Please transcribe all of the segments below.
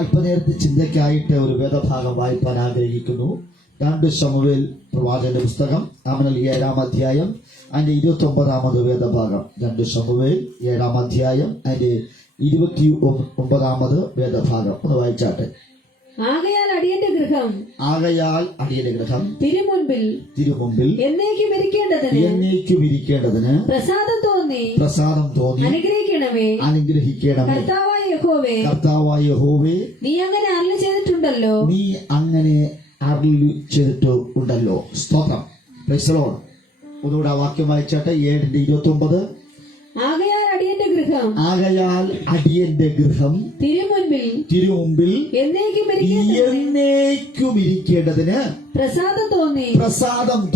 അല്പനേരത്തെ ചിന്തയ്ക്കായിട്ട് ഒരു വേദഭാഗം വായിപ്പാൻ ആഗ്രഹിക്കുന്നു. 2 ശമൂവേൽ പ്രവാചകന്റെ പുസ്തകം 7-ാം അധ്യായം അതിന്റെ 29ാമത് വേദഭാഗം. 2 ശമൂവേൽ 7-ാം അധ്യായം അതിന്റെ 29ാമത് വേദഭാഗം ഒന്ന് വായിച്ചാട്ടെ. ആകയാൽ അടിയന്റെ ഗൃഹം തിരുമുമ്പിൽ എന്നേക്കും ഇരിക്കേണ്ടതിന് പ്രസാദം തോന്നി അനുഗ്രഹിക്കണമേ. കർത്താവായ യഹോവേ, നീ അങ്ങനെ അരുളി ചെയ്തിട്ടുണ്ടല്ലോ. സ്തോത്രം. Price the Lord. ഒന്നുകൂടെ ആ വാക്യം വായിച്ചാട്ടെ. 7:29. ആകയാൽ അടിയന്റെ ഗൃഹം തിരുമുമ്പിൽ എന്നേക്കും ഇരിക്കേണ്ടതിന് പ്രസാദം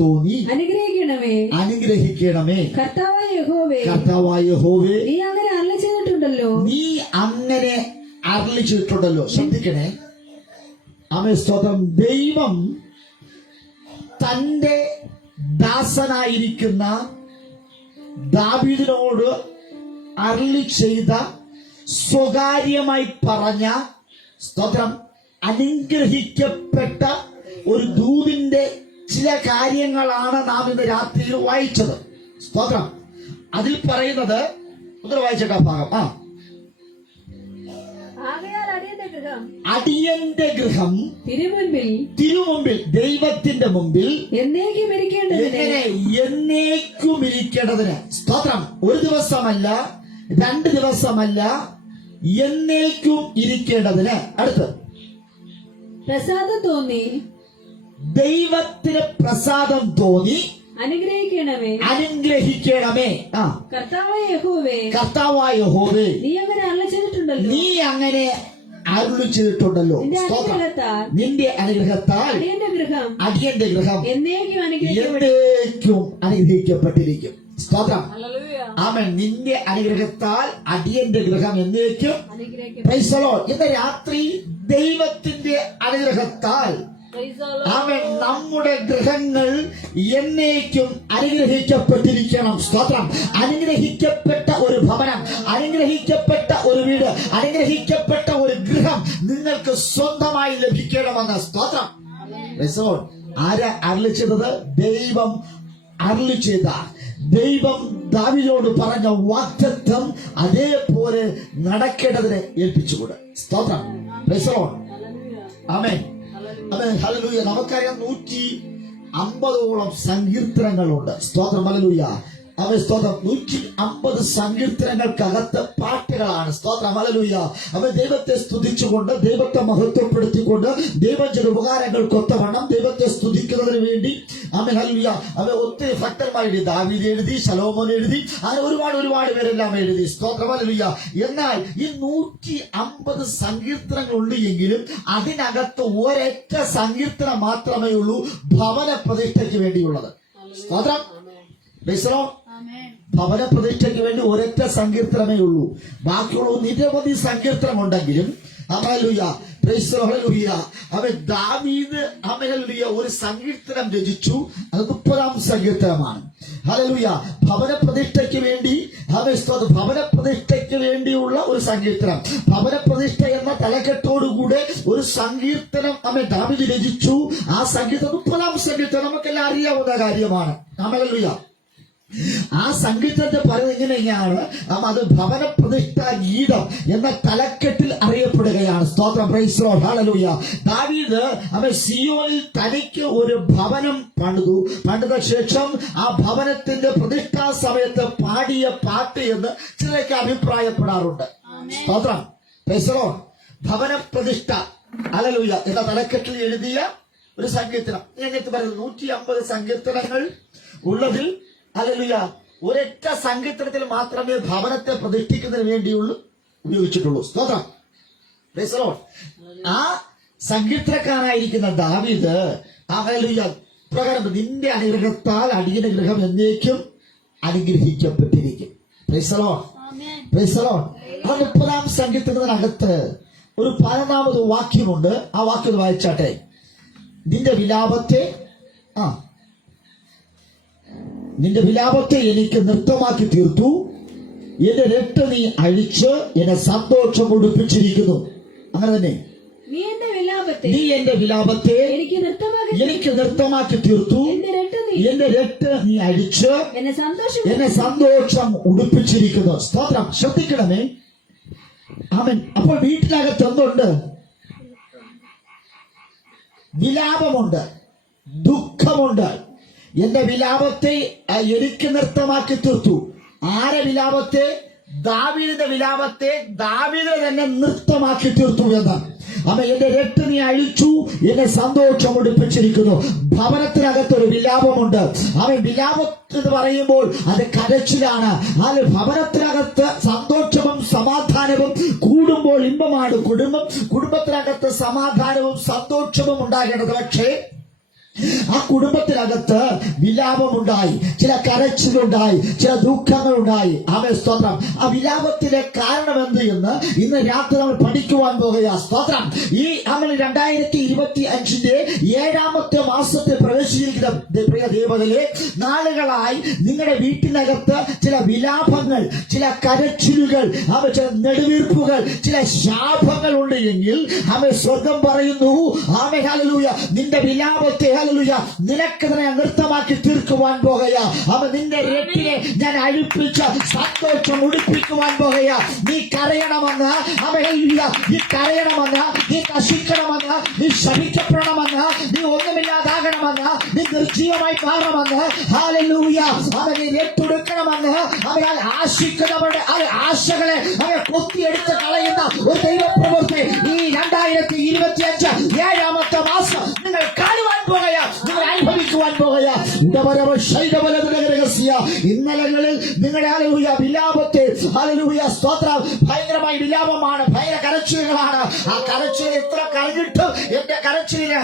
തോന്നി അനുഗ്രഹിക്കണമേ. കർത്താവായ യഹോവേ, നീ അങ്ങനെ അരുളി ചെയ്തിട്ടുണ്ടല്ലോ. ശ്രദ്ധിക്കണേ. ആമേൻ. സ്തോത്രം. ദൈവം തന്റെ ദാസനായിരിക്കുന്ന ദാവീദിനോട് അരുളി ചെയ്ത, സ്വകാര്യമായി പറഞ്ഞ, സ്തോത്രം, അനുഗ്രഹിക്കപ്പെട്ട ഒരു ദൂതിന്റെ ചില കാര്യങ്ങളാണ് നാം ഇന്ന് രാത്രിയിൽ വായിച്ചത്. സ്തോത്രം. അതിൽ പറയുന്നത് ഒന്ന് വായിച്ചേക്കാം ഭാഗം. അടിയന്റെ ഗൃഹം തിരുമുമ്പിൽ ദൈവത്തിന്റെ മുമ്പിൽ എന്നേക്കും ഇരിക്കേണ്ടതിന്. സ്തോത്രം. ഒരു ദിവസമല്ല, 2 ദിവസമല്ല, എന്നേക്കും ഇരിക്കേണ്ടതിന്. അടുത്ത് പ്രസാദം തോന്നി, ദൈവത്തിന് പ്രസാദം തോന്നി അനുഗ്രഹിക്കണമേ. കർത്താവായ യഹോവേ, നീ അങ്ങനെ അരുളി ചെയ്തിട്ടുണ്ടല്ലോ. നിന്റെ അനുഗ്രഹത്താൽ അടിയന്റെ ഗൃഹം എന്നേക്കും അനുഗ്രഹിക്കപ്പെട്ടിരിക്കും. സ്തോത്രം. ആമേൻ. നിന്റെ അനുഗ്രഹത്താൽ അടിയന്റെ ഗൃഹം എന്നേക്കും. Price the Lord. ഇന്ന് രാത്രി ദൈവത്തിന്റെ അനുഗ്രഹത്താൽ ആമേൻ നമ്മുടെ ഗൃഹങ്ങൾ എന്നേക്കും അനുഗ്രഹിക്കപ്പെട്ടിരിക്കണം. സ്തോത്രം. അനുഗ്രഹിക്കപ്പെട്ട ഒരു ഭവനം, അനുഗ്രഹിക്കപ്പെട്ട ഒരു വീട്, അനുഗ്രഹിക്കപ്പെട്ട ഒരു ഗൃഹം നിങ്ങൾക്ക് സ്വന്തമായി ലഭിക്കണമെന്ന്. സ്തോത്രം. ആരാ അരുളി ചെയ്തത്? ദൈവം അരുളി ചെയ്ത, ദൈവം ദാവീദിനോട് പറഞ്ഞ വാഗ്ദത്തം അതേപോലെ നടക്കേണ്ടതിനെ ഏൽപ്പിച്ചുകൂടെ. സ്തോത്രം. Price the Lord. Amen. Hallelujah. നമുക്കറിയാം 150ഓളം സങ്കീർത്തനങ്ങളുണ്ട്. സ്തോത്രം. ഹല്ലേലൂയ. അവൻ സ്തോത്രം. 150 സങ്കീർത്തനങ്ങൾക്കകത്ത് പാട്ടുകളാണ്. സ്തോത്രം. ഹല്ലേലൂയ. അവൻ ദൈവത്തെ സ്തുതിച്ചുകൊണ്ട്, ദൈവത്തെ മഹത്വപ്പെടുത്തിക്കൊണ്ട്, ദൈവം ചെയ്ത ഉപകാരങ്ങൾക്കൊത്തവണ്ണം ദൈവത്തെ സ്തുതിക്കുന്നതിന് വേണ്ടി ആമേൻ. ഹല്ലേലൂയ. അവൻ ഒത്തിരി ഭക്തന്മാർ എഴുതി. ദാവീദ് എഴുതി, ശലോമോൻ എഴുതി, അങ്ങനെ ഒരുപാട് പേരെല്ലാം എഴുതി. സ്തോത്രം. ഹല്ലേലൂയ. എന്നാൽ ഈ 150 സങ്കീർത്തനങ്ങളുണ്ട് എങ്കിലും അതിനകത്ത് ഒരൊറ്റ സങ്കീർത്തനം മാത്രമേ ഉള്ളൂ ഭവന പ്രതിഷ്ഠയ്ക്ക് വേണ്ടിയുള്ളത്. സ്തോത്രം. ഭവന പ്രതിഷ്ഠയ്ക്ക് വേണ്ടി ഒരൊറ്റ സങ്കീർത്തനമേ ഉള്ളൂ. ബാക്കിയുള്ള നിരവധി സങ്കീർത്തനമുണ്ടെങ്കിലും ഹല്ലേലൂയ. Praise the hallelujah. അവൻ ദാവീദ് ഹല്ലേലൂയ ഒരു സങ്കീർത്തനം രചിച്ചു. അത് 30ാം സങ്കീർത്തനമാണ്. ഹല്ലേലൂയ. ഭവന പ്രതിഷ്ഠയ്ക്ക് വേണ്ടി ഭവന പ്രതിഷ്ഠയ്ക്ക് വേണ്ടിയുള്ള ഒരു സങ്കീർത്തനം, ഭവന പ്രതിഷ്ഠ എന്ന തലക്കെട്ടോടുകൂടെ ഒരു സങ്കീർത്തനം ദാവീദ് രചിച്ചു. ആ സങ്കീർത്തനം 30ാം സങ്കീർത്തനം നമുക്കെല്ലാം അറിയാവുന്ന കാര്യമാണ്. ഹല്ലേലൂയ. ആ സങ്കീർത്തനത്തെ പറയുന്നത് ഇങ്ങനെയാണ്. അത് ഭവന പ്രതിഷ്ഠാ ഗീതം എന്ന തലക്കെട്ടിൽ അറിയപ്പെടുകയാണ്. സ്തോത്രം. Price the Lord. ഹല്ലേലൂയ. ദാവീദ് അവൻ സിയോനിൽ തനിക്ക് ഒരു ഭവനം പണിത ശേഷം ആ ഭവനത്തിന്റെ പ്രതിഷ്ഠാ സമയത്ത് പാടിയ പാട്ട് എന്ന് ചിലർക്ക് അഭിപ്രായപ്പെടാറുണ്ട്. സ്തോത്രം. Price the Lord. ഭവന പ്രതിഷ്ഠ ഹല്ലേലൂയ എന്ന തലക്കെട്ടിൽ എഴുതിയ ഒരു സങ്കീർത്തനം. എന്നിട്ട് പറയുന്നത് 150 സങ്കീർത്തനങ്ങൾ ഉള്ളതിൽ ഹല്ലേലൂയ ഒരൊറ്റ സങ്കീർത്തനത്തിൽ മാത്രമേ ഭവനത്തെ പ്രതിഷ്ഠിക്കുന്നതിന് വേണ്ടിയുള്ളൂ ഉപയോഗിച്ചിട്ടുള്ളൂ. സ്തോത്രം. Price the Lord. ആ സങ്കീർത്തനക്കാരായിരിക്കുന്ന ദാവീദ് ഹല്ലേലൂയ പ്രകാരം നിന്റെ അനുഗ്രഹത്താൽ അടിയന്റെ ഗൃഹം എന്നേക്കും അനുഗ്രഹിക്കപ്പെട്ടിരിക്കും. Praise the Lord. Praise the Lord. 30ാം സങ്കീർത്തനത്തിനകത്ത് ഒരു 11ാമത് വാക്യമുണ്ട്. ആ വാക്യം വായിച്ചാട്ടെ. നിന്റെ വിലാപത്തെ നിന്റെ വിലാപത്തെ എനിക്ക് നൃത്തമാക്കി തീർത്തു. എന്റെ രട്ട് നീ അഴിച്ച് എന്നെ സന്തോഷം ഉടുപ്പിച്ചിരിക്കുന്നു. അങ്ങനെ തന്നെ നീ എന്റെ വിലാപത്തെ എനിക്ക് നൃത്തമാക്കി തീർത്തു. എന്റെ രട്ട് നീ അഴിച്ച് എന്നെ സന്തോഷം ഉടുപ്പിച്ചിരിക്കുന്നു. സ്തോത്രം. ശ്രദ്ധിക്കണമേ. ആമേൻ. അപ്പോൾ വീട്ടിനകത്ത് എന്തുണ്ട്? വിലാപമുണ്ട്, ദുഃഖമുണ്ട്. എന്റെ വിലാപത്തെ എനിക്ക് നൃത്തമാക്കി തീർത്തു. ആരെ വിലാപത്തെ? ദാവീദിന്റെ വിലാപത്തെ ദാവീദ് തന്നെ നൃത്തമാക്കി തീർത്തു എന്നാണ്. അമ്മ എന്റെ രട്ട് നീ അഴിച്ചു എന്നെ സന്തോഷം ഉടുപ്പിച്ചിരിക്കുന്നു. ഭവനത്തിനകത്തൊരു വിലാപമുണ്ട്. അവൻ വിലാപം എന്ന് പറയുമ്പോൾ അത് കരച്ചിലാണ്. അത് ഭവനത്തിനകത്ത് സന്തോഷവും സമാധാനവും കൂടുമ്പോൾ ഇമ്പമാണ് കുടുംബത്തിനകത്ത് സമാധാനവും സന്തോഷവും ഉണ്ടാകേണ്ടത്. പക്ഷേ ആ കുടുംബത്തിനകത്ത് വിലാപമുണ്ടായി, ചില കരച്ചിലുണ്ടായി, ചില ദുഃഖങ്ങളുണ്ടായി. ആമേൻ. സ്തോത്രം. ആ വിലാപത്തിന്റെ കാരണം എന്ത് എന്ന് ഇന്ന് രാത്രി നമ്മൾ പഠിക്കുവാൻ പോകുക. സ്തോത്രം. ഈ നമ്മൾ 2025 7ാമത്തെ മാസത്തിൽ പ്രവേശിച്ചിരിക്കുന്ന പ്രിയ ദൈവത്തിലെ നാളുകളായി നിങ്ങളുടെ വീട്ടിനകത്ത് ചില വിലാപങ്ങൾ, ചില കരച്ചിലുകൾ, ചില നെടുവീർപ്പുകൾ, ചില ശാപങ്ങൾ ഉണ്ട് എങ്കിൽ ആമേൻ സ്വർഗം പറയുന്നു, ആമേൻ ഹല്ലേലൂയ, നിന്റെ വിലാപത്തെ ഹല്ലേലൂയ നിനക്ക് തന്നെ നൃത്തമാക്കി തീർക്കുവാൻ പോകുക. അവൻ നിന്റെ രട്ടിനെ ഞാൻ അഴിപ്പിച്ച് സന്തോഷം ഉടുപ്പിക്കുവാൻ പോകുക. നീ കരയണമെന്ന്, നീ കരയണമെന്ന്, നീ നശിക്കണമെന്ന്, നീ ശപിക്കപ്പെടണമെന്ന്, നീ ഒന്നുമില്ലാതാകണമെന്ന്, നീ നിർജീവമായി മാറണമെന്ന്, ഹല്ലേലൂയ, അവനെ രട്ടെടുക്കണമെന്ന് അവൻ ആശിക്കുന്നവരുടെ ആശകളെ അവൻ കൊത്തിയെടുത്ത് കളയുന്ന ഒരു ദൈവപ്രവൃത്തി ഈ 2025 7ാമത്തെ മാസം നിങ്ങൾ കാണുവാൻ പോകുക, നിങ്ങൾ അനുഭവിക്കുവാൻ പോകുക. ഇന്നലകളിൽ നിങ്ങളുടെ ഹല്ലേലൂയ വിലാപത്തെ ഹല്ലേലൂയ സ്തോത്രം ഭയങ്കരമായ വിലാപമാണ്, ഭയങ്കര കരച്ചിലുകളാണ്. ആ കരച്ചിൽ എത്ര കരഞ്ഞിട്ടും എന്റെ കരച്ചിലിന്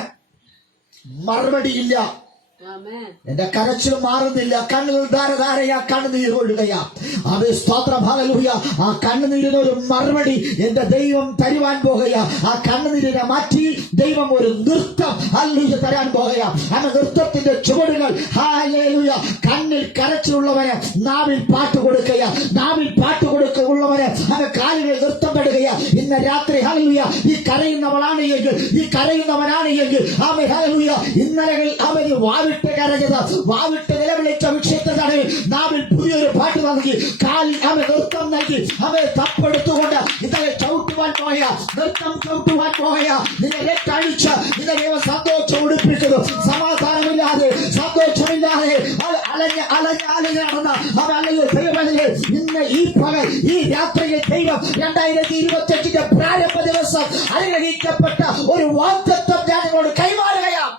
മറുപടിയില്ല. എന്റെ കരച്ചിൽ മാറുന്നില്ല. കണ്ണുകൾ ധാരധാരയാ കണ്ണുനീർ ഒഴുകയാ. അത് സ്തോത്രം ഹല്ലേലൂയ. ആ കണ്ണുനീരിന് ഒരു മറുപടി എന്റെ ദൈവം തരുവാൻ പോകുക. ആ കണ്ണുനീരിനെ മാറ്റി ദൈവം ഒരു നൃത്തം ഹല്ലേലൂയ തരാൻ പോകുക. ആ നൃത്തത്തിന്റെ ചുവടുകൾ ഹല്ലേലൂയ. കണ്ണിൽ കരച്ചിലുള്ളവന് നാവിൽ പാട്ട് കൊടുക്കുക, നാവിൽ പാട്ട് കൊടുക്കുള്ളവന് അവന് കാലുകൾ നൃത്തം പെടുകയാ. ഇന്ന് രാത്രി ഹല്ലേലൂയ ഈ കരയുന്നവളാണ് എങ്കിൽ, ഈ കരയുന്നവനാണ് എങ്കിൽ ആമേൻ ഹല്ലേലൂയ ഇന്നലകൾ അവന് വാവിട്ട് കരഞ്ഞത്, വാവിട്ട് നിലവിളിച്ച വിഷയത്തിലാണ് നാവിൽ പുതിയൊരു പാട്ട് നൽകി, കാലിൽ അവൻ നൃത്തം നൽകി, അവൻ തപ്പെടുത്തുകൊണ്ട് ഇന്നലെ ചവിട്ടുവാൻ പോയ നൃത്തം ചവിട്ടുവാൻ പോയ നിന്നെ രട്ടഴിച്ച് നിന്നെ ദൈവം സന്തോഷം ഉടുപ്പിക്കുന്നു. സമാധാനമില്ലാതെ സന്തോഷമില്ലാതെ അലഞ്ഞ് നടന്ന അവൻ അല്ലെങ്കിൽ ദൈവമല്ലേ ഇന്ന് ഈ പകൽ ഈ രാത്രിയിൽ ദൈവം 2025 പ്രാരംഭ ദിവസം അനുഗ്രഹിക്കപ്പെട്ട ഒരു വാഗ്ദത്തം ഞാൻ നിങ്ങളോട് കൈമാറുകയാണ്.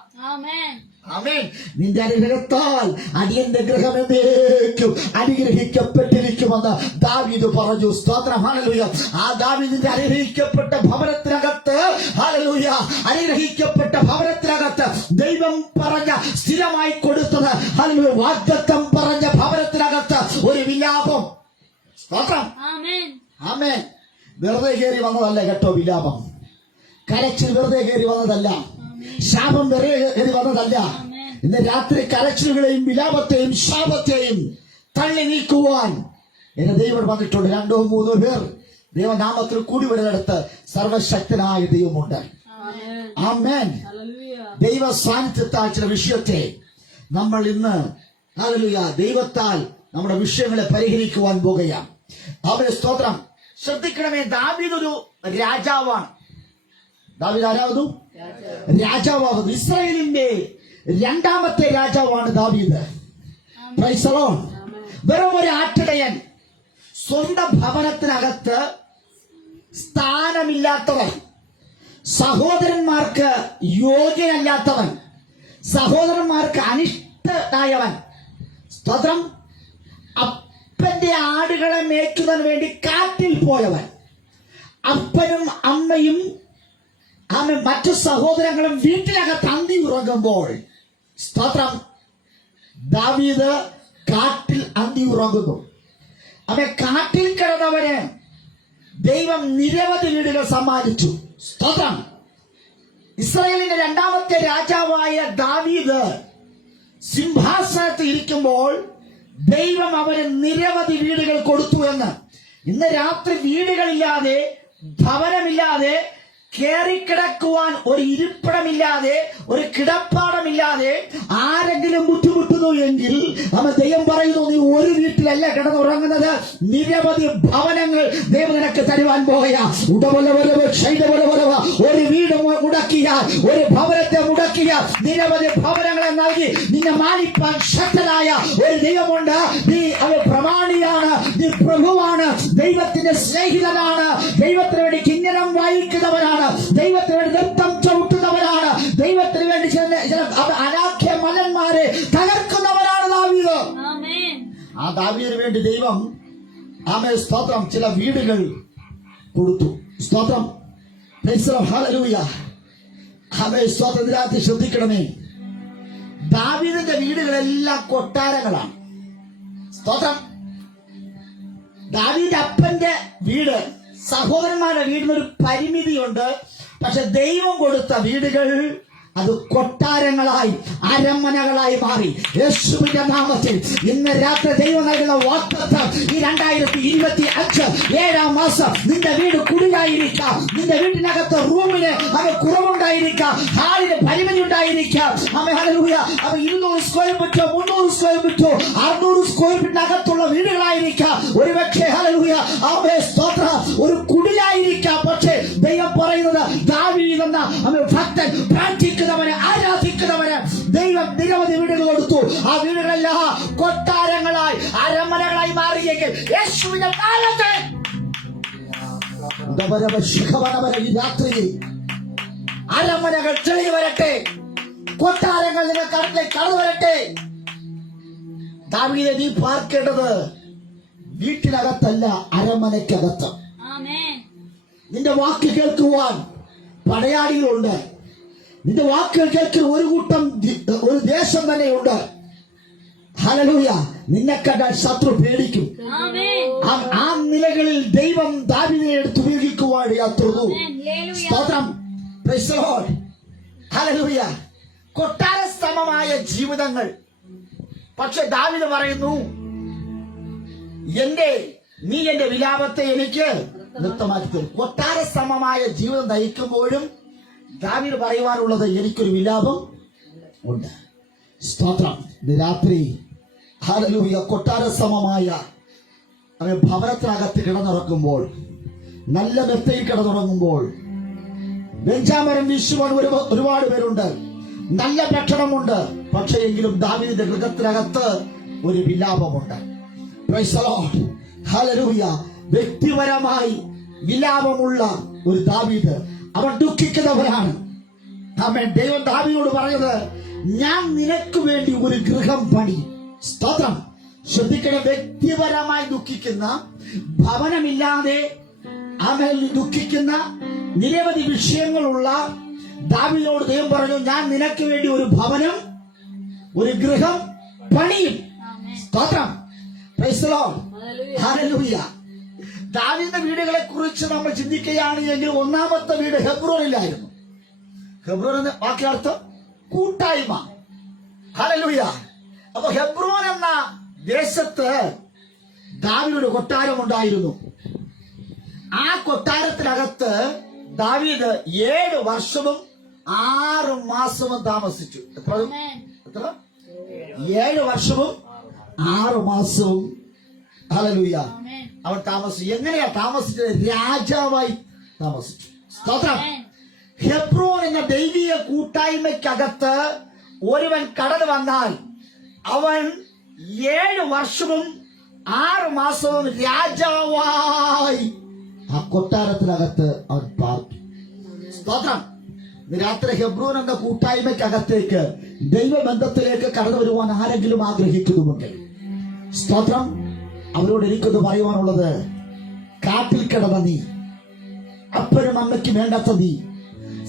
ആമേൻ. നിന്റെ അനുഗ്രഹത്താൽ അടിയന്റെ ഗൃഹം എന്നേക്കും അനുഗ്രഹിക്കപ്പെട്ടിരിക്കുമെന്ന് ദാവീദ് പറഞ്ഞു. സ്തോത്രം ഹല്ലേലൂയ. ആ ദാവീദിന്റെ അനുഗ്രഹിക്കപ്പെട്ട ഭവനത്തിനകത്ത് ഹല്ലേലൂയ അനുഗ്രഹിക്കപ്പെട്ട ഭവനത്തിനകത്ത് ദൈവം പറഞ്ഞ സ്ഥിരമായി കൊടുത്തത് ഹല്ലേലൂയ വാഗ്ദത്തം പറഞ്ഞ ഭവനത്തിനകത്ത് ഒരു വിലാപം. സ്തോത്രം. ആമേൻ. വെറുതെ കയറി വന്നതല്ല കേട്ടോ വിലാപം. കരച്ചിൽ വെറുതെ കയറി വന്നതല്ല, ശാപം വെറുതെ വന്നതല്ല. ഇന്ന് രാത്രി കരച്ചിലുകളെയും വിലാപത്തെയും ശാപത്തെയും തള്ളി നീക്കുവാൻ എന്റെ ദൈവം വന്നിട്ടുണ്ട്. 2-3 പേർ ദൈവനാമത്തിൽ കൂടി വരുന്നിടത്ത് സർവശക്തനായ ദൈവമുണ്ട്. ആമേൻ. ദൈവ സാന്നിധ്യത്താൽ ചില വിഷയത്തെ നമ്മൾ ഇന്ന് ഹല്ലേലൂയ ദൈവത്താൽ നമ്മുടെ വിഷയങ്ങളെ പരിഹരിക്കുവാൻ പോകുകയാണ്. അവന്റെ സ്തോത്രം. ശ്രദ്ധിക്കണമേ, ദാവീദ് ഒരു രാജാവാണ്. ദാവീദ് ആരാവുന്നു? രാജാവാകുന്നു. ഇസ്രായേലിന്റെ 2ാമത്തെ രാജാവാണ് ദാവീദ്. Price the Lord. വെറും ഒരു ആട്ടിടയൻ, സ്വന്തം ഭവനത്തിനകത്ത് സ്ഥാനമില്ലാത്തവൻ, സഹോദരന്മാർക്ക് യോഗ്യനല്ലാത്തവൻ, സഹോദരന്മാർക്ക് അനിഷ്ടനായവൻ. സ്തോത്രം. അപ്പന്റെ ആടുകളെ മേയ്ക്കുവാൻ വേണ്ടി കാട്ടിൽ പോയവൻ. അപ്പനും അമ്മയും മറ്റു സഹോദരങ്ങളും വീട്ടിനകത്ത് അന്തി ഉറങ്ങുമ്പോൾ, സ്തോത്രം, ദാവീദ് കാട്ടിൽ അന്തി ഉറങ്ങുന്നു. അവൻ കാട്ടിൽ കിടന്നവന് ദൈവം നിരവധി വീടുകൾ സമ്മാനിച്ചു. സ്തോത്രം. ഇസ്രായേലിന്റെ 2ാമത്തെ രാജാവായ ദാവീദ് സിംഹാസനത്തിൽ ഇരിക്കുമ്പോൾ ദൈവം അവന് നിരവധി വീടുകൾ കൊടുത്തു എന്ന്. ഇന്ന് രാത്രി വീടുകളില്ലാതെ, ഭവനമില്ലാതെ, കേറിക്കിടക്കുവാൻ ഒരു ഇരിപ്പിടമില്ലാതെ, ഒരു കിടപ്പാടമില്ലാതെ ആരെങ്കിലും ബുദ്ധിമുട്ടുന്നു എങ്കിൽ നമ്മൾ ദൈവം പറയുന്നു, നീ ഒരു വീട്ടിലല്ല കിടന്നുറങ്ങുന്നത്, നിരവധി ഭവനങ്ങൾ ദൈവം നിനക്ക് തരുവാൻ പോകുക. ഒരു വീട് മുടക്കിയാൽ, ഒരു ഭവനത്തെ മുടക്കിയാൽ നിരവധി ഭവനങ്ങളെ നൽകി നിന്നെ മാനിപ്പാൻ ശക്തനായ ഒരു ദൈവമുണ്ട്. നീ അത് പ്രമാണിയാണ്, നീ പ്രഭുവാണ്, ദൈവത്തിന്റെ സ്നേഹിതനാണ്, ദൈവത്തിന് വേണ്ടി കിന്നരം വായിക്കുന്നവനാണ്, ദൈവത്തിന് വേണ്ടി നൃത്തം ചവിട്ടുന്നവനാണ്, ദൈവത്തിന് വേണ്ടി അനാഖ്യ മലന്മാരെ തകർക്കുന്നവനാണ് ദാവീദ്. ആ ദാവീദിന് വേണ്ടി ദൈവം സ്തോത്രം ചില വീടുകൾ കൊടുത്തു. സ്തോത്രം, ഹല്ലേലൂയ. സ്തോത്രം. രാത്രി ശ്രദ്ധിക്കണമേ, ദാവീദിന്റെ വീടുകളെല്ലാം കൊട്ടാരങ്ങളാണ്. സ്തോത്രം. ദാവീദിന്റെ അപ്പന്റെ വീട്, സഹോദരന്മാരുടെ വീടിനൊരു പരിമിതിയുണ്ട്. പക്ഷെ ദൈവം കൊടുത്ത വീടുകൾ അത് കൊട്ടാരങ്ങളായി, അരമനകളായി മാറി. യേശുവിന്റെ നാമത്തിൽ ഇന്ന് രാത്രി ദൈവം നൽകുന്ന വാഗ്ദത്തം, ഈ 2025 7-ാം മാസം നിന്റെ വീട് കുടിലായിരിക്കാം, നിന്റെ വീട്ടിനകത്ത് റൂമിന് അത് കുറവുണ്ടായിരിക്കാം, ഹാളിന് പരിമിതി ഉണ്ടായിരിക്കാം. ഹല്ലേലൂയ. 200 square ഫീറ്റോ 300 square ഫീറ്റോ 600 square ഫീറ്റിനകത്തുള്ള വീടുകളായിരിക്കാം. ഒരുപക്ഷെ ഹല്ലേലൂയ സ്തോത്രം ഒരു കുടിലായിരിക്കാം. പക്ഷേ ദൈവം പറയുന്നത്, ദാവീദ് എന്ന ഭക്തൻ പ്രാർത്ഥിക്കുന്നവന്, ആരാധിക്കുന്നവന് ദൈവം നിരവധി വീടുകൾ കൊടുത്തു. ആ വീടുകളെല്ലാം കൊട്ടാരങ്ങളായി, അരമനകളായി മാറിയെങ്കിൽ യേശുവിന്റെ കാലത്ത് ഈ രാത്രി അരമനകൾ തെളിഞ്ഞു വരട്ടെ, കൊട്ടാരങ്ങൾ നിങ്ങൾ കടന്നു വരട്ടെ. ദാവീദേ, നീ പാർക്കേണ്ടത് വീട്ടിനകത്തല്ല, അരമനയ്ക്കകത്ത്. നിന്റെ വാക്ക് കേൾക്കുവാൻ പടയാളികളുണ്ട്. നിന്റെ വാക്കുകൾ കേൾക്കുന്ന ഒരു കൂട്ടം, ഒരു ദേശം തന്നെയുണ്ട്. ഹല്ലേലൂയ. നിന്നെ കണ്ടാൽ ശത്രു പേടിക്കും. ആ നിലകളിൽ ദൈവം ദാവീദിനെ എടുത്ത് ഉപയോഗിക്കുവാൻ യാത്രൂ. സ്തോത്രം. Price the Lord. ഹല്ലേലൂയ. കൊട്ടാര സമമായ ജീവിതങ്ങൾ. പക്ഷെ ദാവീദ് പറയുന്നു, നീ എന്റെ വിലാപത്തെ എനിക്ക് നൃത്തമാക്കി തരും. കൊട്ടാര സമമായ ജീവിതം നയിക്കുമ്പോഴും ദാവീദ് പറയുവാനുള്ളത്, എനിക്കൊരു വിലാപം ഉണ്ട്. സ്തോത്രം. രാത്രി ഹല്ലേലൂയ കൊട്ടാര സമമായ ഭവനത്തിനകത്ത് കിടന്നുറങ്ങുമ്പോൾ, നല്ല മെത്തയിൽ കിടന്നുറങ്ങുമ്പോൾ, ബെഞ്ചാമരം വീശുവാൻ ഒരുപാട് പേരുണ്ട്, നല്ല ഭക്ഷണമുണ്ട്. പക്ഷേ എങ്കിലും ദാവീദിന്റെ ഗൃഹത്തിനകത്ത് ഒരു വിലാപമുണ്ട്. Praise the Lord. ഹല്ലേലൂയ. വ്യക്തിപരമായി വിലാപമുള്ള ഒരു ദാവീദ്, അവൻ ദുഃഖിക്കുന്നവരാണ്. ആമേൻ. ദൈവം ദാവീദിനോട് പറഞ്ഞത്, ഞാൻ നിനക്ക് വേണ്ടി ഒരു ഗൃഹം പണി. സ്തോത്രം. ശ്രദ്ധിക്കണം. വ്യക്തിപരമായി ദുഃഖിക്കുന്ന, ഭവനമില്ലാതെ ആമേൻ ദുഃഖിക്കുന്ന നിരവധി വിഷയങ്ങളുള്ള ദാവീദിനോട് ദൈവം പറഞ്ഞു, ഞാൻ നിനക്ക് വേണ്ടി ഒരു ഭവനം, ഒരു ഗൃഹം പണിയും. സ്തോത്രം. Price the Lord. ഹല്ലേലൂയ. ദാവീദിന്റെ വീടുകളെ കുറിച്ച് നമ്മൾ ചിന്തിക്കുകയാണ് എങ്കിൽ, ഒന്നാമത്തെ വീട് ഹെബ്രോനിലായിരുന്നു. ഹെബ്രോൻ എന്ന വാക്കർത്ഥം കൂട്ടായ്മ. ഹല്ലേലൂയ. അപ്പൊ ഹെബ്രോൻ എന്ന ദേശത്ത് ദാവീദിന്റെ കൊട്ടാരമുണ്ടായിരുന്നു. ആ കൊട്ടാരത്തിനകത്ത് ദാവീദ് 7 വർഷവും 6 മാസവും താമസിച്ചു. എത്ര? 7 വർഷവും 6 മാസവും. ഹല്ലേലൂയ. അവൻ താമസിച്ചു. എങ്ങനെയാ താമസിച്ചത്? രാജാവായി താമസിച്ചു. സ്തോത്രം. ഹെബ്രോൻ എന്ന ദൈവീയ കൂട്ടായ്മയ്ക്കകത്ത് ഒരുവൻ കടന്നു വന്നാൽ അവൻ 7 വർഷവും 6 മാസവും രാജാവായി ആ കൊട്ടാരത്തിനകത്ത് അവൻ പാർത്തു. സ്തോത്രം. രാത്രി ഹെബ്രോൻ എന്ന കൂട്ടായ്മയ്ക്കകത്തേക്ക് ദൈവബന്ധത്തിലേക്ക് കടന്നു വരുവാൻ ആരെങ്കിലും ആഗ്രഹിക്കുന്നുമുണ്ട്. സ്തോത്രം. അവരോട് എനിക്കൊന്ന് പറയുവാനുള്ളത്, കാട്ടിൽ കിടന്ന നീ, അപ്പനും അമ്മയ്ക്ക് വേണ്ടാത്ത നീ,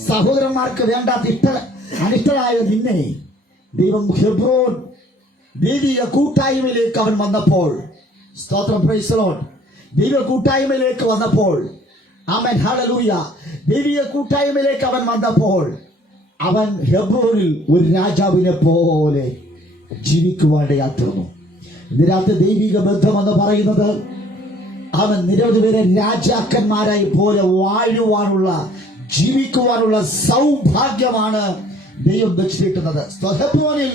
സഹോദരന്മാർക്ക് വേണ്ടാത്ത അനിഷ്ടരായ നിന്നെ ദൈവം ഹെബ്രോൻ ദൈവിക കൂട്ടായ്മയിലേക്ക് അവൻ വന്നപ്പോൾ, സ്തോത്രം. Price the Lord. ദൈവിക കൂട്ടായ്മയിലേക്ക് വന്നപ്പോൾ, ആമേൻ, ഹല്ലേലൂയ. ദൈവിക കൂട്ടായ്മയിലേക്ക് അവൻ വന്നപ്പോൾ അവൻ ഹെബ്രോനിൽ ഒരു രാജാവിനെ പോലെ ജീവിക്കുവാനിടയായി തീർന്നു. ഇതിനകത്ത് ദൈവിക ബന്ധം എന്ന് പറയുന്നത് അവൻ നിരവധി പേരെ രാജാക്കന്മാരായി പോലെ വാഴുവാനുള്ള ജീവിക്കുവാനുള്ള സൗഭാഗ്യമാണ് ദൈവം വെച്ചിരിക്കുന്നത്. ഹെബ്രോനിൽ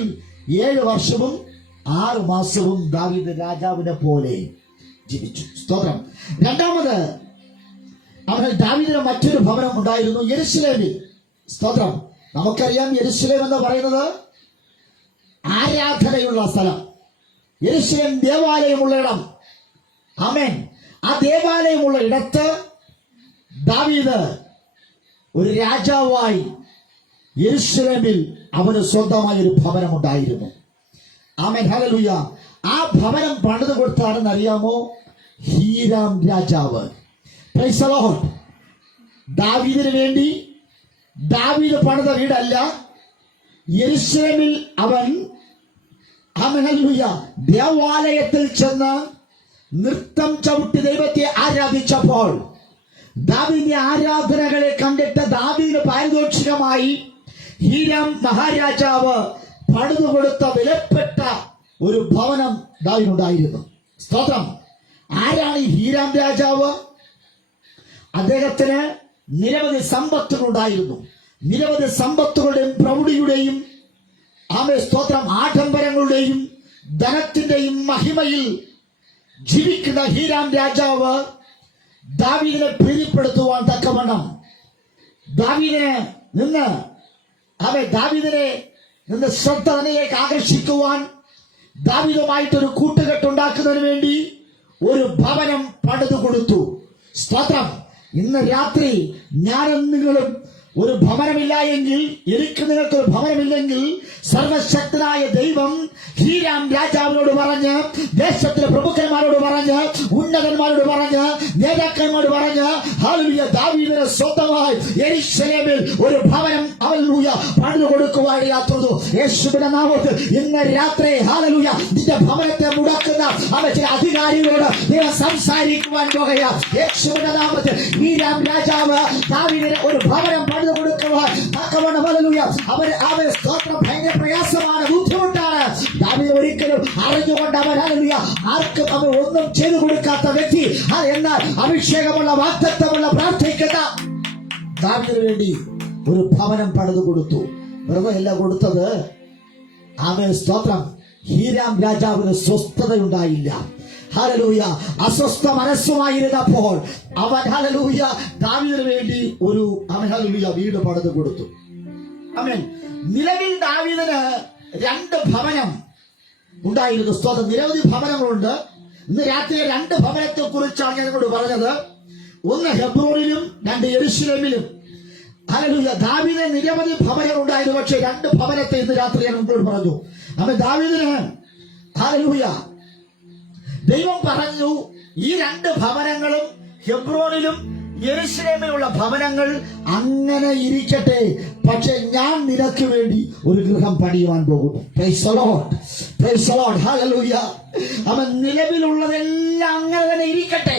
7 വർഷവും 6 മാസവും ദാവീദ് രാജാവിനെ പോലെ ജീവിച്ചു. സ്തോത്രം. രണ്ടാമത് അവന് ദാവീദിന് മറ്റൊരു ഭവനം ഉണ്ടായിരുന്നു യെരൂശലേമിൽ. സ്തോത്രം. നമുക്കറിയാം യെരൂശലേം എന്ന് പറയുന്നത് ആരാധനയുള്ള സ്ഥലം, യെരൂശലേം ദേവാലയമുള്ള ഇടം. ആമേൻ. ആ ദേവാലയമുള്ള ഇടത്ത് ദാവീദ് ഒരു രാജാവായി യെരൂശലേമിൽ അവന് സ്വന്തമായ ഒരു ഭവനം ഉണ്ടായിരുന്നു. ആമേൻ. ഹല്ലേലൂയ. ആ ഭവനം പണിത് കൊടുത്താണെന്ന് അറിയാമോ? ഹീരാം രാജാവ്. Price the Lord. ദാവീദിന് വേണ്ടി ദാവീദ് പണിത വീടല്ല, യെരൂശലേമിൽ അവൻ ആമേൻ ഹല്ലേലൂയ ദേവാലയത്തിൽ ചെന്ന് നൃത്തം ചവിട്ടി ദൈവത്തെ ആരാധിച്ചപ്പോൾ ദാവീദിന്റെ ആരാധനകളെ കണ്ടിട്ട് ദാവീദിന് പാരിതോഷികമായി ഹീരാം മഹാരാജാവ് പണിതു കൊടുത്ത വിലപ്പെട്ട ഒരു ഭവനം ദാവീദിനുണ്ടായിരുന്നു. സ്തോത്രം. ആരാണ് ഈ ഹീരാം രാജാവ്? അദ്ദേഹത്തിന് നിരവധി സമ്പത്തുകളുണ്ടായിരുന്നു. നിരവധി സമ്പത്തുകളുടെയും പ്രൗഢിയുടെയും ആമേ സ്തോത്രം ആഡംബരങ്ങളുടെയും ധനത്തിന്റെയും മഹിമയിൽ ജീവിക്കുന്ന ഹീരാം രാജാവ് ദാവീദിനെ പ്രീതിപ്പെടുത്തുവാൻ തക്കവണ്ണം ദാവീദിനെ നിന്ന് ശ്രദ്ധ തന്നിലേക്ക് ആകർഷിക്കുവാൻ ദാവീദുമായിട്ടൊരു കൂട്ടുകെട്ടുണ്ടാക്കുന്നതിന് വേണ്ടി ഒരു ഭവനം പണിതു കൊടുത്തു. സ്തോത്രം. ഇന്ന് രാത്രി ഞാനും നിങ്ങളും ഒരു ഭവനമില്ല എങ്കിൽ, എനിക്ക് നിങ്ങൾക്കൊരു ഭവനമില്ലെങ്കിൽ, സർവശക്തനായ ദൈവം ഹീരാം രാജാവിനോട് പറഞ്ഞ്, ദേശത്തിലെ പ്രമുഖന്മാരോട് പറഞ്ഞ്, ഉന്നതന്മാരോട് പറഞ്ഞ്, നേതാക്കന്മാരോട് പറഞ്ഞ്, ഹല്ലേലൂയ ദാവീദിന് സ്വന്തമായി യെരൂശലേമിൽ ഒരു ഭവനം ഹല്ലേലൂയ പണിതു കൊടുക്കുവാൻ യാത്രതു. യേശുവിന്റെ നാമത്തിൽ ഇന്ന് രാത്രി ഹല്ലേലൂയ നിന്റെ ഭവനത്തെ മുടക്കുന്ന ചില അധികാരികളോട് ദൈവം സംസാരിക്കുവാൻ പോകുക. യേശുവിന്റെ നാമത്തിൽ ഹീരാം രാജാവ് ദാവീദിന് ഒരു ഭവനം കൊടുക്കുവാൻ അവൻ സ്തോത്രം ഭയങ്കര പ്രയാസമാണ്, ബുദ്ധിമുട്ടാണ്. ദാവീദ് ഒരിക്കലും അറിഞ്ഞുകൊണ്ട് ആർക്കും അവൻ ഒന്നും ചെയ്തു കൊടുക്കാത്ത വ്യക്തി. എന്നാൽ അഭിഷേകമുള്ള വാഗ്ദത്തമുള്ള പ്രാർത്ഥിക്കുന്ന ദാവീദിന് വേണ്ടി ഒരു ഭവനം പണിതു കൊടുത്തു. വെറുതെ അല്ല കൊടുത്തത്. അവൻ സ്തോത്രം ഹീരാം രാജാവിന് സ്വസ്ഥതയുണ്ടായില്ല. ഹല്ലേലൂയ. അസ്വസ്ഥ മനസ്സുമായിരുന്നപ്പോൾ അവൻ ഹല്ലേലൂയ ദാവീദിന് വേണ്ടി ഒരു ഹല്ലേലൂയ വീട് പണിത് കൊടുത്തു. ആമേൻ. നിലവിൽ ദാവീദിന് 2 ഭവനം ഉണ്ടായിരുന്നു. സ്തോത്രം. നിരവധി ഭവനങ്ങളുണ്ട്. ഇന്ന് രാത്രി 2 ഭവനത്തെ കുറിച്ചാണ് ഞാൻ നിങ്ങളോട് പറഞ്ഞത്. ഒന്ന് ഹെബ്രോനിലും 2 യെരൂശലേമിലും. ഹല്ലേലൂയ. ദാവീദിന് നിരവധി ഭവനങ്ങൾ ഉണ്ടായിരുന്നു. പക്ഷേ 2 ഭവനത്തെ ഇന്ന് രാത്രി ഞാൻ നിങ്ങളോട് പറഞ്ഞു. ആമേൻ. ദാവീദിന് ഹല്ലേലൂയ ദൈവം പറഞ്ഞു, ഈ 2 ഭവനങ്ങളും ഹെബ്രോനിലും യെരൂശലേമിലുള്ള ഭവനങ്ങൾ അങ്ങനെ ഇരിക്കട്ടെ, പക്ഷെ ഞാൻ നിനക്ക് വേണ്ടി ഒരു ഗൃഹം പണിയുവാൻ പോകുന്നു. Price the Lord. Praise the Lord. Hallelujah. അവൻ നിലവിലുള്ളതെല്ലാം അങ്ങനെ തന്നെ ഇരിക്കട്ടെ.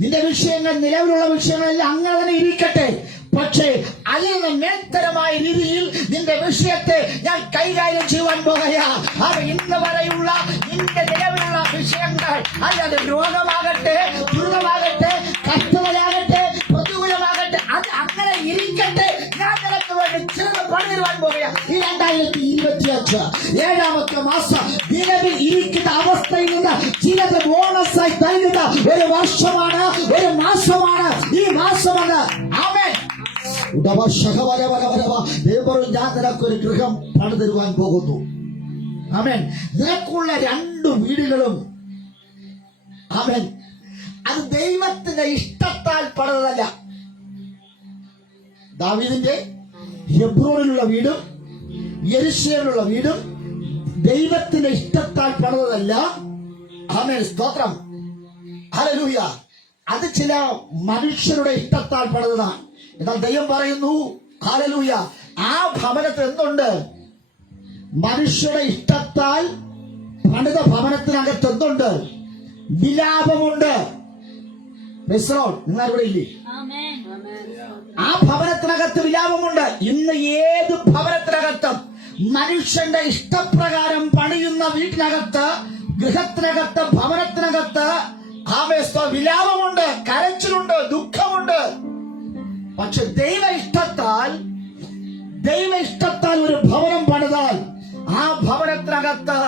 നിന്റെ വിഷയങ്ങൾ, നിലവിലുള്ള വിഷയങ്ങളെല്ലാം അങ്ങനെ തന്നെ ഇരിക്കട്ടെ. പക്ഷേ അതിൽ നിന്ന് മേൽത്തരമായ രീതിയിൽ നിന്റെ വിഷയത്തെ ഞാൻ കൈകാര്യം ചെയ്യുവാൻ പോകുകയാ. അത് ഇന്ന് വരെയുള്ള നിന്റെ നിലവിലുള്ള വിഷയങ്ങൾ, അത് രോഗമാകട്ടെ, ദുരിതമാകട്ടെ, കഷ്ടതയാകട്ടെ, പ്രതികൂലമാകട്ടെ, അത് അങ്ങനെ ഇരിക്കട്ടെ. ഞാൻ നിനക്ക് വേണ്ടി ചിലത് പണിതിരുവാൻ പോകുകയാ. ഈ 2025 7ാമത്തെ മാസം നിലവിൽ ഇരിക്കുന്ന അവസ്ഥയിൽ നിന്ന് ചിലത് ബോണസായി നൽകുന്ന ഒരു വർഷമാണ്, ഒരു മാസമാണ് ഈ മാസമാണ്. ആമേൻ. ഞാൻ നിനക്കൊരു ഗൃഹം പണിതരുവാൻ പോകുന്നു. ആമേൻ. നിനക്കുള്ള 2 വീടുകളും ആമേൻ അത് ദൈവത്തിന്റെ ഇഷ്ടത്താൽ പണിതല്ല. ദാവീദിന്റെ ഹെബ്രോനിലുള്ള വീടും യെരൂശലേമിലുള്ള വീടും ദൈവത്തിന്റെ ഇഷ്ടത്താൽ പണിതല്ല. ആമേൻ. സ്തോത്രം. ഹല്ലേലൂയ. അത് ചില മനുഷ്യരുടെ ഇഷ്ടത്താൽ പണിതതാണ്. എന്നാൽ ദൈവം പറയുന്നു ഹല്ലേലൂയ ആ ഭവനത്തിൽ എന്തുണ്ട്? മനുഷ്യരുടെ ഇഷ്ടത്താൽ പണിത ഭവനത്തിനകത്ത് എന്തുണ്ട്? വിലാപമുണ്ട്. നിങ്ങൾ ഇവിടെ ഇല്ലേ? ആ ഭവനത്തിനകത്ത് വിലാപമുണ്ട്. ഇന്ന് ഏത് ഭവനത്തിനകത്തും മനുഷ്യന്റെ ഇഷ്ടപ്രകാരം പണിയുന്ന വീട്ടിനകത്ത് ഗൃഹത്തിനകത്ത്, ഭവനത്തിനകത്ത് വിലാപമുണ്ട്, കരച്ചിലുണ്ട്, ദുഃഖമുണ്ട്. പക്ഷെ ദൈവ ഇഷ്ടത്താൽ ഒരു ഭവനം പണിതാൽ ആ ഭവനത്തിനകത്ത്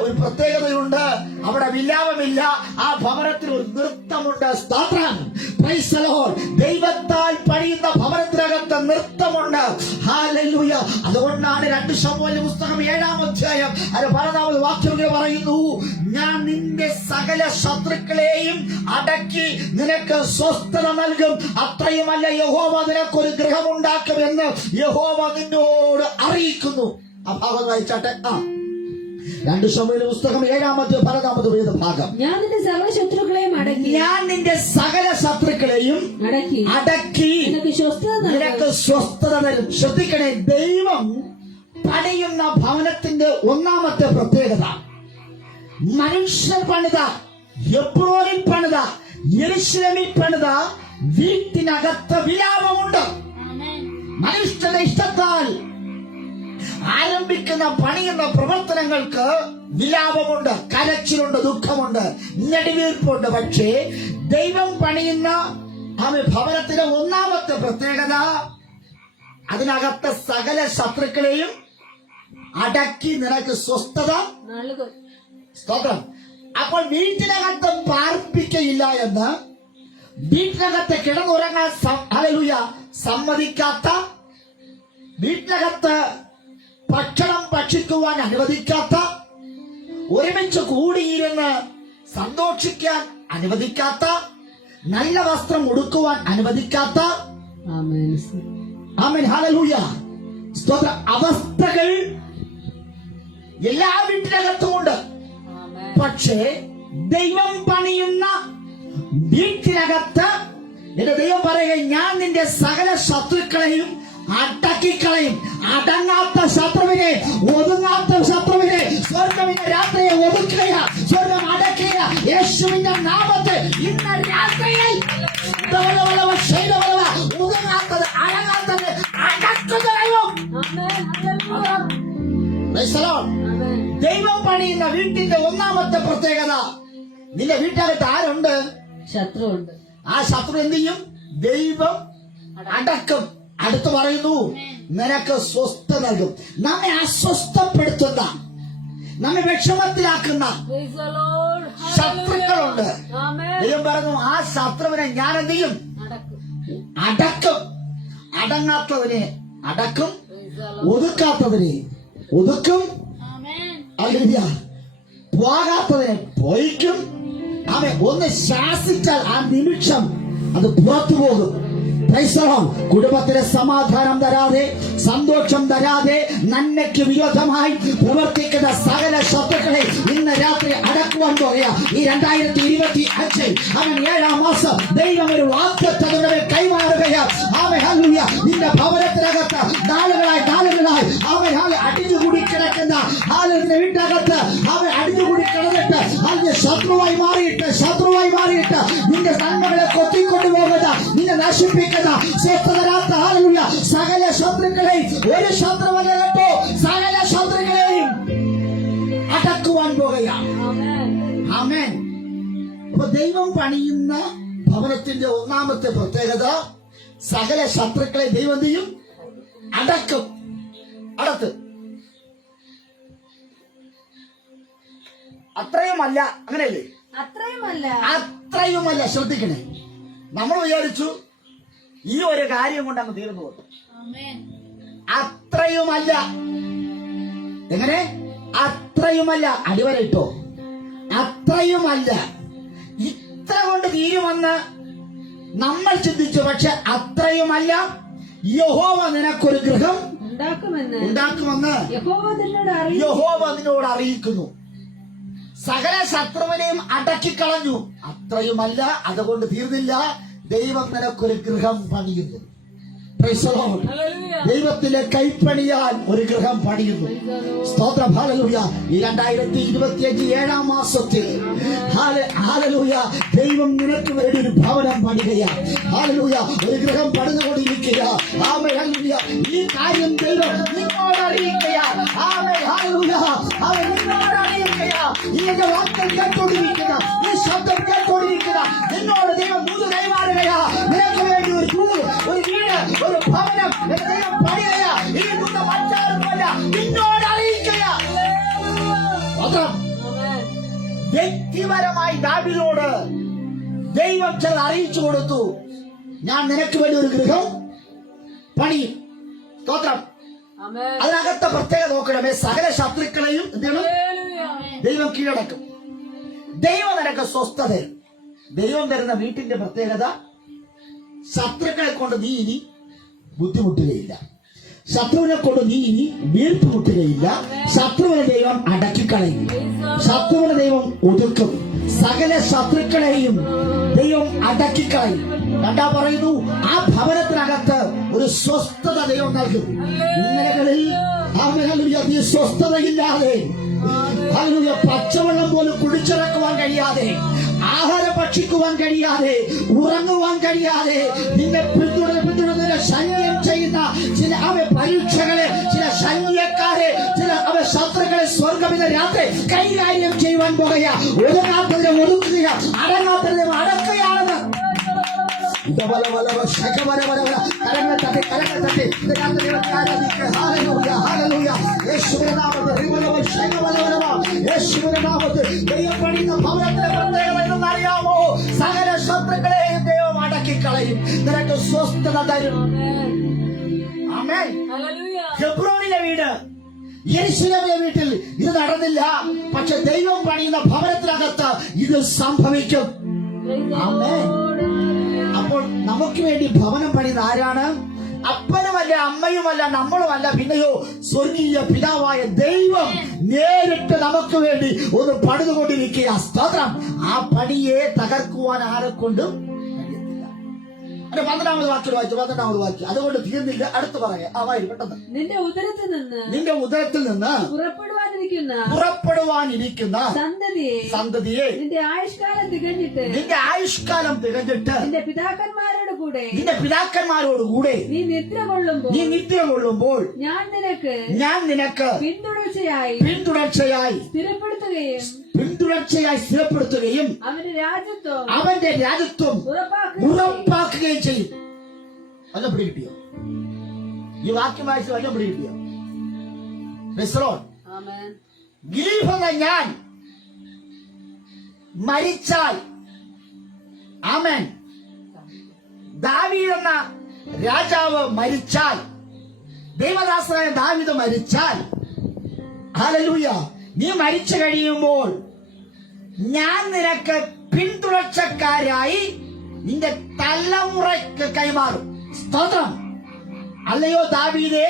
ഒരു പ്രത്യേകതയുണ്ട്. അവിടെ വിലാപമില്ല. ആ ഭവനത്തിൽ ഒരു നൃത്തമുണ്ട്. സ്തോത്രം. Price the Lord. ദൈവത്താൽ പണിയുന്ന ഭവനത്തിനകത്ത് നൃത്തമുണ്ട്. ഹല്ലേലൂയ. അതുകൊണ്ടാണ് 2 ശമൂവേൽ പുസ്തകം 7-ാം അധ്യായം 12-ാമത് വാക്യം പറയുന്നു, ഞാൻ നിന്റെ സകല ശത്രുക്കളെയും അടക്കി നിനക്ക് സ്വസ്ഥത നൽകും. അത്രയുമല്ല, യഹോവ നിനക്കൊരു ഗൃഹമുണ്ടാക്കുമെന്ന് യഹോവ നിന്നോട് അറിയിക്കുന്നു. ആ ഭാഗം വായിച്ചാട്ടെ. 2 ശമൂവേൽ പുസ്തകം 7-ാം അധ്യായം 12-ാമത് വേദഭാഗം. ഞാൻ നിന്റെ സകല ശത്രുക്കളെയും അടക്കി നിനക്ക് സ്വസ്ഥത തരും. ശ്രദ്ധിക്കണേ, ദൈവം പണിയുന്ന ഭവനത്തിന്റെ ഒന്നാമത്തെ പ്രത്യേകത, മനുഷ്യർ പണിത, എബ്രോനിൽ പണിത, യെരൂശലേമിൽ പണിത വീട്ടിനകത്ത് വിലാപമുണ്ട്. മനുഷ്യരുടെ ഇഷ്ടത്താൽ ആരംഭിക്കുന്ന പണിയുന്ന പ്രവർത്തനങ്ങൾക്ക് വിലാപമുണ്ട്, കരച്ചിലുണ്ട്, ദുഃഖമുണ്ട്, നെടുവീർപ്പുണ്ട്. പക്ഷേ ദൈവം പണിയുന്ന ഭവനത്തിന്റെ ഒന്നാമത്തെ പ്രത്യേകത, അതിനകത്ത് സകല ശത്രുക്കളെയും അടക്കി നിനക്ക് സ്വസ്ഥത നൽകും. സ്തോത്രം. അപ്പോൾ വീട്ടിനകത്ത് പാർപ്പിക്കയില്ല എന്ന്, വീട്ടിനകത്ത് കിടന്നുറങ്ങാൻ സമ്മതിക്കാത്ത, വീട്ടിനകത്ത് ഭക്ഷണം ഭക്ഷിക്കുവാൻ അനുവദിക്കാത്ത, ഒരുമിച്ച് കൂടിയിരുന്ന് സന്തോഷിക്കാൻ അനുവദിക്കാത്ത, നല്ല വസ്ത്രം ഉടുക്കുവാൻ അനുവദിക്കാത്ത ആമേൻ ഹല്ലേലൂയ സ്തോത്ര അവസ്ഥകൾ എല്ലാ വീട്ടിനകത്തുമുണ്ട്. പക്ഷേ ദൈവം പണിയുന്ന വീട്ടിനകത്ത് എന്റെ ദൈവം പറയുക, ഞാൻ നിന്റെ സകല ശത്രുക്കളെയും അടക്കിക്കളയും. അടങ്ങാത്ത ശത്രുവിനെ, ഒതുങ്ങാത്ത ശത്രുവിനെ സ്വർഗമിന്റെ രാത്രിയെ ഒതുക്കുക, സ്വർഗം അടക്കുക. യേശുവിന്റെ നാമത്തിൽ ഇന്ന് രാത്രിയിൽ ഒതുങ്ങാത്തത്, അടങ്ങാത്തത് അടക്കുകയും. ദൈവം പണിയുന്ന വീട്ടിന്റെ ഒന്നാമത്തെ പ്രത്യേകത, നിന്റെ വീട്ടിനകത്ത് ആരുണ്ട്? ശത്രുണ്ട്. ആ ശത്രു എന്ത് ചെയ്യും? ദൈവം അടക്കും. അടുത്ത് പറയുന്നു, നിനക്ക് സ്വസ്ഥ നൽകും. നമ്മെ അസ്വസ്ഥപ്പെടുത്തുന്ന, നമ്മെ വിഷമത്തിലാക്കുന്ന ശത്രുക്കളുണ്ട്. ദൈവം പറഞ്ഞു, ആ ശത്രുവിനെ ഞാൻ എന്ത് ചെയ്യും? അടക്കും. അടങ്ങാത്തതിനെ അടക്കും, ഒതുക്കാത്തതിനെ ഒതുക്കും, അല്ലെങ്കിൽ പോകാത്തതിനെ പോയിക്കും. അവൻ ഒന്ന് ശാസിച്ചാൽ ആ നിമിഷം അത് പുറത്തു പോകും. കുടുംബത്തിന് സമാധാനം തരാതെ, സന്തോഷം തരാതെ, നന്മയ്ക്ക് വിരോധമായി പ്രവർത്തിക്കുന്ന സകല ശത്രുക്കളെ ഇന്ന് രാത്രി അടക്കുവാൻ പോകുക. ഈ 2025 അവൻ 7-ാം മാസം ദൈവം ഒരു വാഗ്ദത്തം കൈമാറുകയാണ്. നിന്റെ ഭവനത്തിനകത്ത് നാളുകളായി അവൻ അടിഞ്ഞുകൂടി കിടക്കുന്ന വീട്ടിനകത്ത് അവൻ അടിഞ്ഞുകൂടി കിടന്നിട്ട് അതിന് ശത്രുവായി മാറിയിട്ട് നിന്റെ നന്മകളെ കൊത്തിക്കൊണ്ടുപോകുന്ന, നിന്നെ നശിപ്പിക്കുന്ന, സ്വസ്ഥതരാത്ത സകല ശത്രുക്കളെയും, ഒരു ശത്രുവല്ല കേട്ടോ, സകല ശത്രുക്കളെയും അടക്കുവാൻ പോകുകയാണ്. ആമേൻ. അപ്പൊ ദൈവം പണിയുന്ന ഭവനത്തിന്റെ ഒന്നാമത്തെ പ്രത്യേകത, സകല ശത്രുക്കളെ ദൈവം ചെയ്യും? അടക്കും. അടത്ത്. അത്രയുമല്ല, അങ്ങനെയല്ലേ? അത്രയുമല്ല. ശ്രദ്ധിക്കണേ, നമ്മൾ വിചാരിച്ചു ഈ ഒരു കാര്യം കൊണ്ട് അങ്ങ് തീർന്നു പോകും. അത്രയുമല്ല. എങ്ങനെ? അത്രയുമല്ല. അടിവരയിട്ടോ. അത്രയുമല്ല. ഇത്ര കൊണ്ട് തീരുമെന്ന് നമ്മൾ ചിന്തിച്ചു. പക്ഷെ അത്രയുമല്ല. യഹോവ നിനക്കൊരു ഗൃഹം ഉണ്ടാക്കുമെന്ന് യഹോവ നിന്നോട് അറിയിക്കുന്നു. സകല ശത്രുവിനെയും അടക്കിക്കളഞ്ഞു. അത്രയുമല്ല, അതുകൊണ്ട് തീർന്നില്ല. ദൈവം നിനക്കൊരു ഗൃഹം പണിയുന്നു. Praise the Lord. ദൈവത്തിലെ കൈപ്പണിയാൽ ഒരു ഗൃഹം പണിയുന്നു. സ്തോത്രം. ഹല്ലേലൂയ. ഈ 2025 7-ാം മാസത്തിൽ ഹല്ലേലൂയ ദൈവം നിനക്ക് വേണ്ടി ഒരു ഭവനം പണിയുകയാണ്. ഹല്ലേലൂയ. ഒരു ഗൃഹം പണിതുകൊണ്ടിരിക്കുക. ആമേൻ. ഹല്ലേലൂയ. ഈ കാര്യം ദൈവം നിന്നോട് അറിയിക്കുകയാണ്. ആമേൻ. ഹല്ലേലൂയ. അവൻ നിന്നോട് അറിയിക്കുകയാണ്. ഈ വാക്യം കേട്ടുകൊണ്ടിരിക്കുക, ഈ ശബ്ദം കേട്ടുകൊണ്ടിരിക്കുക, നിന്നോട് ദൈവം ദൂത് കൈമാറുകയാ. നിനക്ക് വേണ്ടി ഒരു വീട്, ഒരു ഭവനം ദൈവം പണിയുകയാ. ഈ ദൂത് മറ്റാരുമല്ല, നിന്നോട് അറിയിക്കുകയാ. വ്യക്തിപരമായി ദാവീദിനോട് ദൈവം ചില അറിയിച്ചു കൊടുത്തു. ഞാൻ നിനക്ക് വേണ്ടി ഒരു ഗൃഹം പണിയും. സ്തോത്രം. അതിനകത്തെ പ്രത്യേകത നോക്കണമേ, സകല ശത്രുക്കളെയും എന്താണ് ദൈവം കീഴടക്കും. ദൈവം നിനക്ക് സ്വസ്ഥത. ദൈവം തരുന്ന വീട്ടിന്റെ പ്രത്യേകത, ശത്രുക്കളെ കൊണ്ട് നീ ഇനി ബുദ്ധിമുട്ടുകയില്ല. ശത്രുവിനെ കൊണ്ട് നീ ഇനി വീർപ്പുമുട്ടുകയില്ല. ശത്രുവിനെ ദൈവം അടക്കിക്കളയും. ശത്രുവിനെ ദൈവം ഒതുക്കും. സകല ശത്രുക്കളെയും ദൈവം അടക്കിക്കളയും. രണ്ടാ പറയുന്നു, ആ ഭവനത്തിനകത്ത് ഒരു സ്വസ്ഥത ദൈവം നൽകും. ഇന്നലകളിൽ നീ സ്വസ്ഥതയില്ലാതെ, പച്ചവെള്ളം പോലും കുടിച്ചിറക്കുവാൻ കഴിയാതെ, ആഹാരം ഭക്ഷിക്കുവാൻ കഴിയാതെ, ഉറങ്ങുവാൻ കഴിയാതെ, നിന്നെ പിന്തുടർന്ന് സൈന്യം ചെയ്യുന്ന ചില പരീക്ഷകളെ, ചില സൈന്യക്കാരെ, ചില ശത്രുക്കളെ സ്വർഗമിത രാത്രി കൈകാര്യം ചെയ്യുവാൻ പോകുക. ഒതുങ്ങാത്തതിനെ ഒതുക്കുക, അടങ്ങാത്തതിനെ അടക്കുകയാണെന്ന്. കരങ്ങൾ തട്ടി യേശുവിന്റെ നാമത്തിൽ ദൈവം പണിയുന്ന ഭവനത്തിലെ പ്രത്യേകത എന്തെന്നറിയാമോ? സകല ശത്രുക്കളെയും ദൈവം അടക്കിക്കളയും. നിനക്ക് സ്വസ്ഥത തരും. ആമേൻ. ഹെബ്രോനിലെ വീട്, യെരൂശലേമിലെ വീട്ടിൽ ഇത് നടന്നില്ല. പക്ഷെ ദൈവം പണിയുന്ന ഭവനത്തിനകത്ത് ഇത് സംഭവിക്കും. ആമേൻ. അപ്പോൾ നമുക്ക് വേണ്ടി ഭവനം പണിയുന്ന ആരാണ്? അപ്പനുമല്ല, അമ്മയുമല്ല, നമ്മളുമല്ല, പിന്നെയോ സ്വർഗീയ പിതാവായ ദൈവം നേരിട്ട് നമുക്ക് വേണ്ടി ഒന്ന് പണിതുകൊണ്ടിരിക്കുക. സ്തോത്രം. ആ പണിയെ തകർക്കുവാൻ ആരെക്കൊണ്ടും കഴിയത്തില്ല. 12-ാമത് വാക്യം വായിച്ചു. 12-ാമത് വാക്യം. അതുകൊണ്ട് തീർന്നില്ല. അടുത്ത് പറയാം. വായി പെട്ടെന്ന്. നിന്റെ ഉദരത്തിൽ നിന്ന് പുറപ്പെടുവാനിരിക്കുന്ന സന്തതിയെ നിന്റെ ആയുഷ്കാലം തികഞ്ഞിട്ട് നിന്റെ പിതാക്കന്മാരോടുകൂടെ നീ നിദ്ര കൊള്ളുമ്പോൾ ഞാൻ നിനക്ക് പിന്തുടർച്ചയായി സ്ഥിരപ്പെടുത്തുകയും അവന്റെ രാജ്യത്വം ഉറപ്പാക്കുകയും ചെയ്യും. വല്ല പിടി കിട്ടിയോ? ഈ വാക്യം വായിച്ച് വല്ല പിടി കിട്ടിയോ? ഗിലീഫെന്ന ഞാൻ മരിച്ചാൽ, ആമേൻ, ദാവീദ് എന്ന രാജാവ് മരിച്ചാൽ, ദൈവദാസനായ ദാവീദ് മരിച്ചാൽ, ഹല്ലേലൂയ, നീ മരിച്ചു കഴിയുമ്പോൾ ഞാൻ നിനക്ക് പിന്തുടർച്ചക്കാരായി നിന്റെ തലമുറയ്ക്ക് കൈമാറും. സ്തോത്രം. അല്ലയോ ദാവീദേ,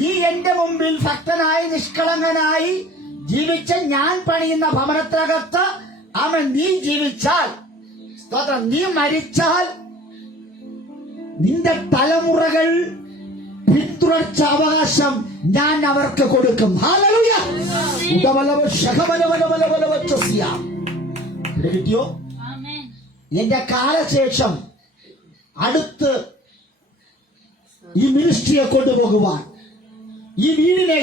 നീ എന്റെ മുമ്പിൽ ഭക്തനായി നിഷ്കളങ്കനായി ജീവിച്ച ഞാൻ പണിയുന്ന ഭവനത്തിനകത്ത് അവൻ നീ ജീവിച്ചാൽ, സ്തോത്രം, നീ മരിച്ചാൽ നിന്റെ തലമുറകൾ പിന്തുടർച്ച അവകാശം ഞാൻ അവർക്ക് കൊടുക്കും. ഹല്ലേലൂയ. കിട്ടിയോ? എന്റെ കാലശേഷം അടുത്ത് ഈ മിനിസ്ട്രിയെ കൊണ്ടുപോകുവാൻ, ഈ വീടിനെ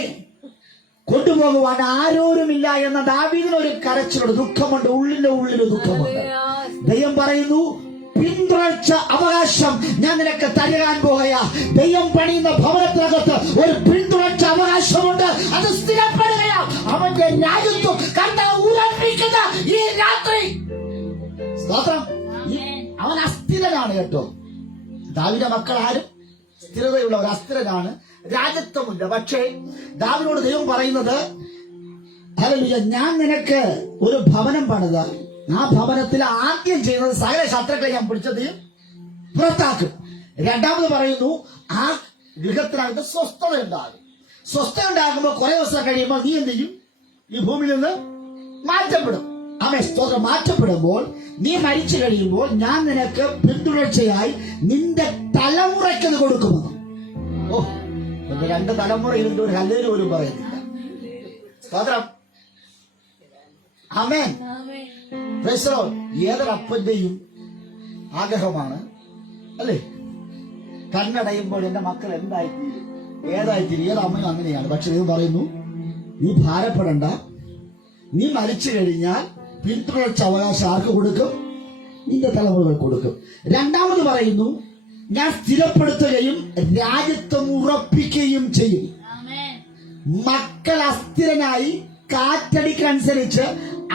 കൊണ്ടുപോകുവാൻ ആരോരുമില്ല എന്ന ദാവീദിനൊരു കരച്ചിലുണ്ട്, ദുഃഖമുണ്ട്, ഉള്ളിന്റെ ദുഃഖമുണ്ട്. ദൈവം പറയുന്നു, പിന്തുടർച്ച അവകാശം ഞാൻ നിനക്ക് തരുവാൻ പോകുകയാ. ദൈവം പണിയുന്ന ഭവനത്തിനകത്ത് ഒരു പിന്തുടർച്ച അവകാശമുണ്ട്. അത് സ്ഥിരപ്പെടുകയാ. അവന്റെ രാജ്യത്വം കർത്താവ് ഉറപ്പിക്കുന്ന ഈ രാത്രി. സ്തോത്രം. അവൻ അസ്ഥിരനാണ് കേട്ടോ. ദാവീദിന്റെ മക്കൾ ആരും സ്ഥിരതയുള്ളവർ, അസ്ഥിരനാണ്, രാജ്യത്വമുണ്ട്. പക്ഷേ ദാവീദിനോട് ദൈവം പറയുന്നത്, ഹല്ലേലൂയ, ഞാൻ നിനക്ക് ഒരു ഭവനം പണിത, ആ ഭവനത്തിൽ ആദ്യം ചെയ്യുന്നത് സകല ശത്രുക്കളെ ഞാൻ പിടിച്ചത് പുറത്താക്കും. രണ്ടാമത് പറയുന്നു, ആ ഗൃഹത്തിനകത്ത് സ്വസ്ഥത ഉണ്ടാകും. സ്വസ്ഥത ഉണ്ടാകുമ്പോൾ കുറെ ദിവസം കഴിയുമ്പോൾ നീ എന്ത് ചെയ്യും? ഈ ഭൂമിയിൽ നിന്ന് മാറ്റപ്പെടും. അവൻ സ്തോത്രം. മാറ്റപ്പെടുമ്പോൾ നീ മരിച്ചു കഴിയുമ്പോൾ ഞാൻ നിനക്ക് പിന്തുടർച്ചയായി നിന്റെ തലമുറയ്ക്ക് അത് കൊടുക്കുമെന്ന്. ഓ, എന്റെ 2 തലമുറ ഇതിന്റെ ഒരു ഹല്ലേലൂയ പോലും പറയുന്നില്ല. സ്തോത്രം. ആമേൻ. Praise the Lord. ഏതൊരപ്പന്റെയും ആഗ്രഹമാണ് അല്ലേ, കണ്ണടയുമ്പോൾ എന്റെ മക്കൾ എന്തായിത്തീരും, ഏതായിത്തീരും. ഏതമ്മയും അങ്ങനെയാണ്. പക്ഷെ ദൈവം പറയുന്നു, നീ ഭാരപ്പെടണ്ട, നീ മരിച്ചു കഴിഞ്ഞാൽ പിന്തുടർച്ച അവകാശം ആർക്ക് കൊടുക്കും? നിന്റെ തലമുറകൾ കൊടുക്കും. രണ്ടാമത് പറയുന്നു, ഞാൻ സ്ഥിരപ്പെടുത്തുകയും രാജ്യത്വം ഉറപ്പിക്കുകയും ചെയ്യും. മക്കൾ അസ്ഥിരനായി കാറ്റടിക്കനുസരിച്ച്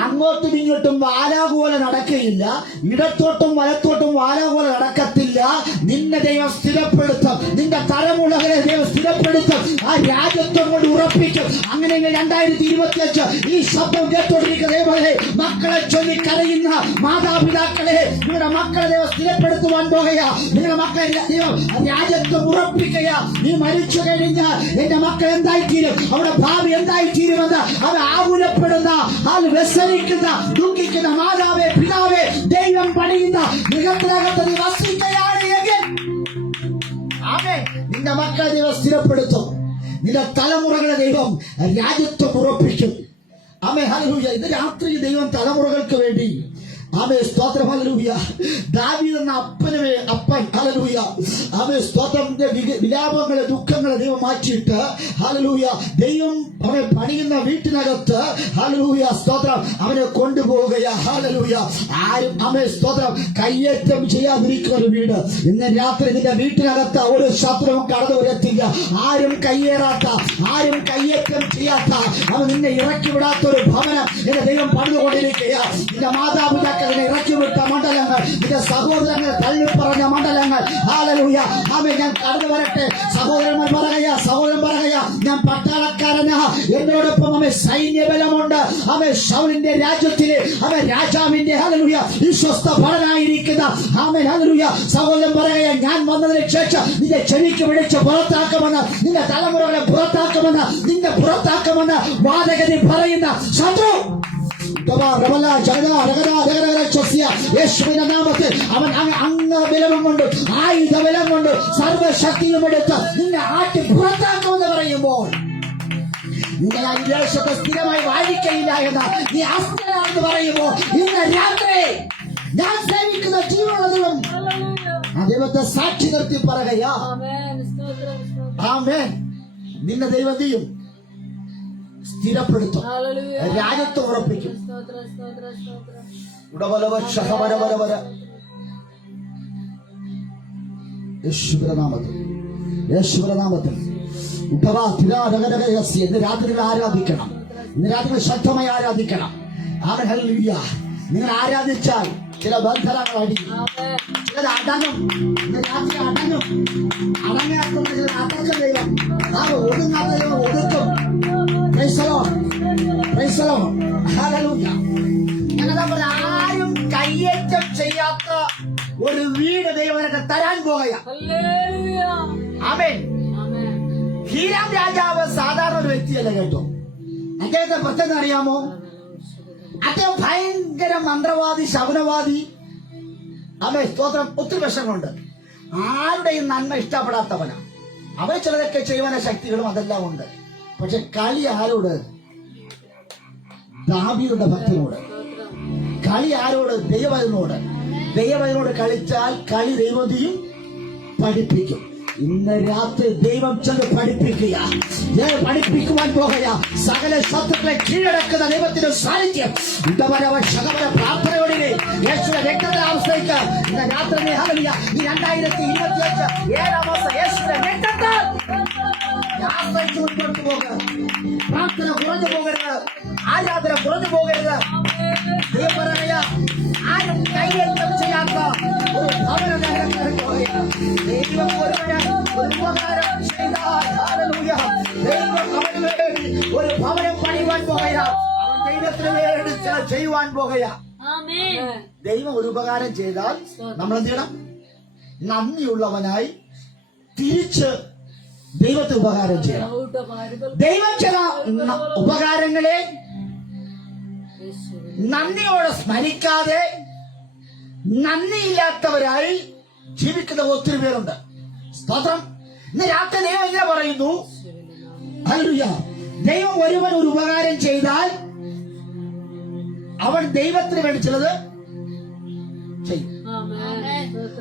അങ്ങോട്ടും ഇങ്ങോട്ടും വാലാപോലെ നടക്കുകയില്ല, ഇടത്തോട്ടും വലത്തോട്ടും വാലാപോലെ നടക്കത്തില്ല. നിന്നെ ദൈവം സ്ഥിരപ്പെടുത്തും, നിന്റെ തലമുറകളെ ദൈവം സ്ഥിരപ്പെടുത്തും, ആ രാജ്യത്വം കൊണ്ട് ഉറപ്പിക്കും. അങ്ങനെ 2025 ഈ ശബ്ദം കേട്ടോണ്ടിരിക്കുന്ന ദൈവമേ, മക്കളെ ചൊല്ലി കരയുന്ന മാതാപിതാക്കളെ, നിങ്ങളുടെ മക്കളെ ദൈവം സ്ഥിരപ്പെടുത്തുവാൻ പോകുക. നിങ്ങളുടെ മക്കളെ ദൈവം രാജ്യത്വം ഉറപ്പിക്കുക. നീ മരിച്ചു കഴിഞ്ഞാൽ എന്റെ മക്കൾ എന്തായിത്തീരും, അവരുടെ ഭാവി എന്തായിത്തീരുമെന്ന് അവർ ആകുലപ്പെടുന്ന, അത് വ്യസനിക്കുന്ന, ദുഃഖിക്കുന്ന മാതാവേ, പിതാവേ, ദൈവം പണിയുന്ന ഗൃഹത്തിനകത്ത് നീ വസിക്കുകയാണ് എങ്കിൽ നിന്റെ മക്കളെ ദൈവം സ്ഥിരപ്പെടുത്തും. നിന്റെ തലമുറകളെ ദൈവം രാജ്യത്വം ഉറപ്പിക്കും. ആമേൻ. ഹല്ലേലൂയ. ഇത് രാത്രി ദൈവം തലമുറകൾക്ക് വേണ്ടി, ആമേൻ, സ്തോത്രം, ഹല്ലേലൂയ, ദാവീദ് എന്ന അപ്പൻ, ഹല്ലേലൂയ, ആമേൻ, സ്തോത്രത്തിന്റെ വിലാപങ്ങളെ, ദുഃഖങ്ങളെ ദൈവം മാറ്റിയിട്ട്, ഹല്ലേലൂയ, ദൈവം അവനെ പണിയുന്ന വീട്ടിനകത്ത്, ഹല്ലേലൂയ, സ്തോത്രം, അവനെ കൊണ്ടുപോവുകയാ. ഹല്ലേലൂയ. ആരും, ആമേൻ, സ്തോത്രം, കയ്യേറ്റം ചെയ്യാതിരിക്കുന്ന ഒരു വീട്. ഇന്ന് രാത്രി നിന്റെ വീട്ടിനകത്ത് ഒരു ശത്രുവും കടന്നു വരത്തില്ല. ആരും കയ്യേറാത്ത, ആരും കയ്യേറ്റം ചെയ്യാത്ത, അവൻ നിന്നെ ഇറക്കി വിടാത്ത ഒരു ഭവനം എന്റെ ദൈവം പണിതുകൊണ്ടിരിക്കുക. നിന്റെ മാതാപിതാക്കൾ ഇറക്കി വിട്ട മണ്ഡലങ്ങൾ, നിന്റെ സഹോദരങ്ങൾ തള്ളിപ്പറഞ്ഞ മണ്ഡലങ്ങൾ, ഹല്ലേലൂയ, ആമേൻ. ഞാൻ കടന്നു വരട്ടെ. സഹോദരന്മാർ പറയുക, സഹോദരൻ പറയുക, ഞാൻ പട്ടാളക്കാരനാ, എന്നോടൊപ്പം അവൻ സൈന്യബലമുണ്ട്. അവൻ ശൗലിന്റെ രാജ്യത്തിലെ അവൻ രാജാവിന്റെ, ഹല്ലേലൂയ, വിശ്വസ്ത ഭടനായിരിക്കുന്ന, ആമേൻ, ഹല്ലേലൂയ. സഹോദരൻ പറയുക, ഞാൻ വന്നതിന് ശേഷം നിന്റെ ചെവിക്ക് വിളിച്ച് പുറത്താക്കുമെന്ന്, നിന്റെ തലമുറകളെ പുറത്താക്കുമെന്ന്, നിന്റെ പുറത്താക്കുമെന്ന് വാദഗതി പറയുന്ന ശത്രു യേശുവിന്റെ നാമത്തിൽ അവൻ അംഗബലം കൊണ്ട്, ആയുധബലം കൊണ്ട്, സർവശക്തിയും എടുത്ത് നിന്നെ ആട്ടി പുറത്താക്കുമെന്ന് പറയുമ്പോൾ, നിങ്ങൾ ആ വിദേശത്തെ സ്ഥിരമായി വാഴിക്കയില്ല എന്ന് നീ അസ്ഥിരമാണെന്ന് പറയുമ്പോൾ, ഇന്ന് രാത്രി ഞാൻ സേവിക്കുന്ന ജീവനുള്ള ദൈവം ആ ദൈവത്തെ സാക്ഷി നിർത്തി പറയുകയാ. ആമേൻ. നിന്നെ ദൈവം ചെയ്യും, സ്ഥിരപ്പെടുത്തും, രാജ്യത്വം ഉറപ്പിക്കും. യേശുവിന്റെ നാമത്തിൽ ഇന്ന് രാത്രി ആരാധിക്കണം. ഇന്ന് രാത്രി ശക്തമായി ആരാധിക്കണം. ആമേൻ. ഹല്ലേലൂയ. നിങ്ങൾ ആരാധിച്ചാൽ ചില ബന്ധനങ്ങൾ അടിക്കും, ചിലത് അടങ്ങും. ഇന്ന് രാത്രി അടങ്ങും. അടങ്ങാത്ത ചില അടക്കം ദൈവം, ഒതുങ്ങാത്ത ദൈവം ഒതുക്കും. ആരും കയ്യേറ്റം ചെയ്യാത്ത ഒരു വീട് ദൈവം തരാൻ പോകുക. ആമേൻ. ഹീരാം രാജാവ് സാധാരണ ഒരു വ്യക്തിയല്ല കേട്ടോ. അദ്ദേഹത്തെ പ്രത്യേകം അറിയാമോ? അദ്ദേഹം ഭയങ്കര മന്ത്രവാദി, ശകുനവാദി. ആമേൻ, സ്തോത്രം. ഒത്തിരി വിഷങ്ങളുണ്ട്. ആരുടെയും നന്മ ഇഷ്ടപ്പെടാത്തവനാണ്. അവൻ ചിലതൊക്കെ ചെയ്യുവാന ശക്തികളും അതെല്ലാം ഉണ്ട്. പക്ഷെ കളി ആരോട്? ദാവീദിന്റെ ഭക്തനോട്. കളി ആരോട്? ദൈവവചനോട്. ദൈവവചനോട് കളിച്ചാൽ കളി ദൈവത്തെയും പഠിപ്പിക്കും. ഇന്ന് രാത്രി ദൈവം ചെന്ന് പഠിപ്പിക്കുക, പഠിപ്പിക്കുവാൻ പോകുക. സകല ശത്രുക്കളെ കീഴടക്കുന്ന ദൈവത്തിന്റെ സാന്നിധ്യം പ്രാർത്ഥനയോടെ യേശുവിന്റെ രക്തത്തെ ആശ്രയിക്കുക. ഇന്ന് രാത്രി ഹല്ലേലൂയ, ഈ 2025 7 മാസം യേശുവിന്റെ രക്തത്തെ ആശ്രയിച്ച് മുൻപോട്ട് പോകുക. പ്രാർത്ഥന കുറഞ്ഞു പോകരുത്, ആരാധന കുറഞ്ഞു പോകരുത്. ദൈവം പറയുക, ആരും കൈയേറ്റം ചെയ്യാത്ത ഒരു ഭവന ദൈവം ഒരു ഉപകാരം ചെയ്താൽ, ഹല്ലേലൂയ, ദൈവം അവന് വേണ്ടി ഒരു ഭവനം പണിയുവാൻ പോകുക. അവൻ ദൈവത്തിന് വേണ്ടി ചെയ്യുവാൻ പോകുക. ദൈവം ഒരു ഉപകാരം ചെയ്താൽ നമ്മൾ എന്ത് ചെയ്യണം? നന്ദിയുള്ളവനായി തിരിച്ച് ദൈവത്തെ ഉപകാരം ചെയ്യണം. ദൈവം ചില ഉപകാരങ്ങളെ നന്ദിയോടെ സ്മരിക്കാതെ നന്ദിയില്ലാത്തവരായി ജീവിക്കുന്ന ഒത്തിരി പേരുണ്ട്. സ്തോത്രം. ഇന്ന് രാത്രി ദൈവം ഇങ്ങനെ പറയുന്നു, ഹല്ലേലൂയ, ദൈവം ഒരുവൻ ഒരു ഉപകാരം ചെയ്താൽ അവൻ ദൈവത്തിന് വേണ്ടി ചിലത് ചെയ്യും.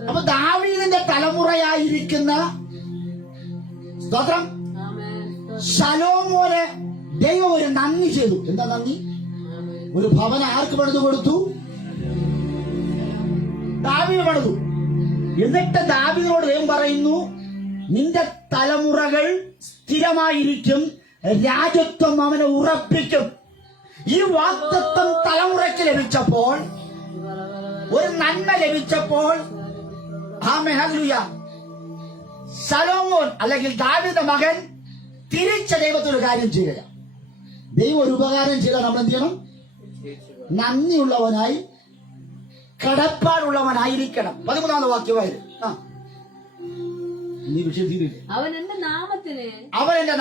അപ്പൊ ദാവീദിന്റെ തലമുറയായിരിക്കുന്ന സ്തോത്രം ശലോമോന് ദൈവം ഒരു നന്ദി ചെയ്തു. എന്താ നന്ദി? ഒരു ഭവനം ആർക്ക് പണിതു കൊടുത്തു? ദാവീദ് പണിതു. എന്നിട്ട് ദാവീദിനോട് ദൈവം പറയുന്നു, നിന്റെ തലമുറകൾ സ്ഥിരമായിരിക്കും, രാജത്വം അവനെ ഉറപ്പിക്കും. ഈ വാഗ്ദത്തം തലമുറയ്ക്ക് ലഭിച്ചപ്പോൾ, ഒരു നന്മ ലഭിച്ചപ്പോൾ, ആമേൻ ഹല്ലേലൂയ, ശലോമോൻ അല്ലെങ്കിൽ ദാവീദിന്റെ മകൻ തിരിച്ച ദൈവത്തോട് കാര്യം ചെയ്യുക. ദൈവം ഒരു ഉപകാരം ചെയ്താൽ നമ്മൾ എന്ത് ചെയ്യണം? നന്ദിയുള്ളവനായി, കടപ്പാടുള്ളവനായിരിക്കണം. 13ാം വാക്യമായത് അവൻ എന്റെ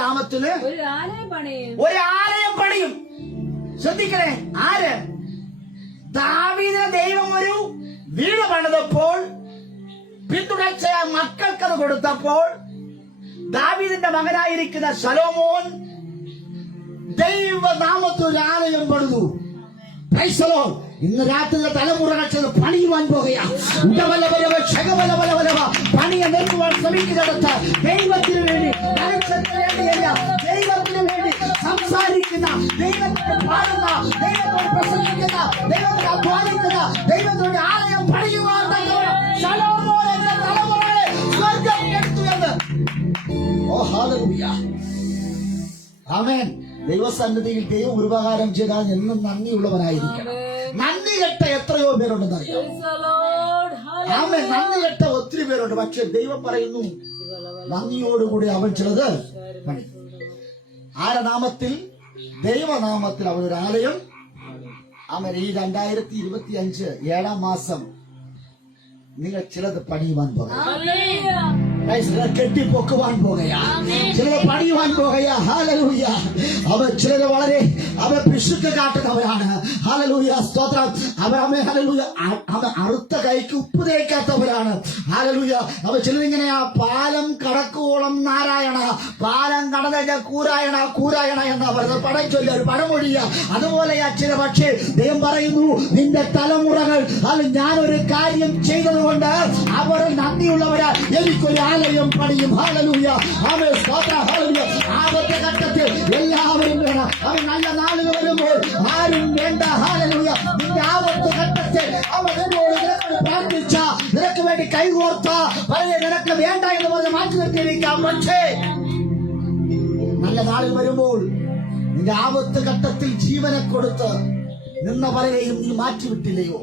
നാമത്തിന് ഒരു ആലയം പണിയും. ശ്രദ്ധിക്കണേ, ആര്? ദാവീദിന് ദൈവം ഒരു വീട് പണിതപ്പോൾ, പിന്തുടർച്ച മക്കൾക്കത് കൊടുത്തപ്പോൾ, ദാവീദിന്റെ മകനായിരിക്കുന്ന ശലോമോൻ ദൈവനാമത്തിൽ ഒരു ആലയം പണിതു. Price the Lord. ഇന്ന് രാത്രി തലമുറകൾ ചെയ്ത് പണിയുവാൻ പോകുകയാ. പണിയെ നിർത്തുവാൻ ശ്രമിക്കുന്നിടത്ത് ദൈവത്തിന് വേണ്ടി, ദൈവത്തിന് വേണ്ടി സംസാരിക്കുന്ന, ദൈവത്തിന് പാടുന്ന, ദൈവത്തോട് പ്രസംഗിക്കുന്ന, ദൈവത്തിന് അധ്വാനിക്കുന്ന, ദൈവത്തോട് ആലയം പണിയുവാൻ ശലോമോന്റെ തലമുറകളെ സ്വർഗ്ഗം എടുത്തു എന്ന്. ഓ ഹല്ലേലൂയ, ആമേൻ. ദൈവസന്നിധിയിൽ ദൈവം ഒരു ഉപകാരം ചെയ്താൽ എന്നും നന്ദിയുള്ളവനായിരിക്കണം. നന്ദി കെട്ട എത്രയോ പേരുണ്ടെന്ന് അറിയാം. ആമേൻ. നന്ദി കെട്ട ഒത്തിരി പേരുണ്ട്. പക്ഷെ ദൈവം പറയുന്നു, നന്ദിയോടുകൂടി അവൻ ചിലത് പണി. ആരുടെ നാമത്തിൽ? ദൈവനാമത്തിൽ അവൻ ഒരു ആലയം. ആമേൻ. ഈ 2025 7ാം മാസം നിങ്ങൾ ചിലത് പണിയുവാൻ പോകുക, കെട്ടിപ്പൊക്കുവാൻ പോകുകയാ, ചിലത് പണിയുവാൻ പോകുകയാ. ഹല്ലേലൂയ. അവർ ചിലത് വളരെ പിശുക്ക് കാട്ടുന്നവരാണ്. ഹല്ലേലൂയ, സ്തോത്രം. അവരമ്മേ ഹല്ലേലൂയ, അവ അറുത്ത കൈക്ക് ഉപ്പ് തേക്കാത്തവരാണ്. ഹല്ലേലൂയ. അവ ചിലതിങ്ങനെയാ, പാലം കടക്കുവോളം നാരായണ, പാലം കടന്ന കൂരായണ കൂരായണ എന്നാ പറയുന്നത്. പടം ചൊല്ല, ഒരു പടമൊഴിയ അതുപോലെയാ ചില. പക്ഷേ ദൈവം പറയുന്നു, നിന്റെ തലമുറകൾ അത് ഞാനൊരു കാര്യം ചെയ്തതുകൊണ്ട് അവർ നന്ദിയുള്ളവരാ, എനിക്കൊരു ആലയം പണിയും. ഹല്ലേലൂയ. ആമേൻ. സ്തോത്രം. ഹല്ലേലൂയ. ആപത്ത് ഘട്ടത്തിൽ എല്ലാവരും വേണം. അവൻ നല്ല നാളുകൾ വരുമ്പോൾ ആരും വേണ്ട. ഹല്ലേലൂയ. നിന്റെ ആപത്ത് ഘട്ടത്തിൽ അവൻ നിനക്ക് പ്രാർത്ഥിച്ച, നിനക്ക് വേണ്ടി കൈകോർത്ത, പറഞ്ഞ നിനക്ക് വേണ്ട എന്ന് പറഞ്ഞ് മാറ്റി നിർത്തിയിരിക്കാം. പക്ഷേ നല്ല നാളിൽ വരുമ്പോൾ നിന്റെ ആപത്ത് ഘട്ടത്തിൽ ജീവനെ കൊടുത്ത് നിന്ന പറയുകയും നീ മാറ്റിവിട്ടില്ലയോ?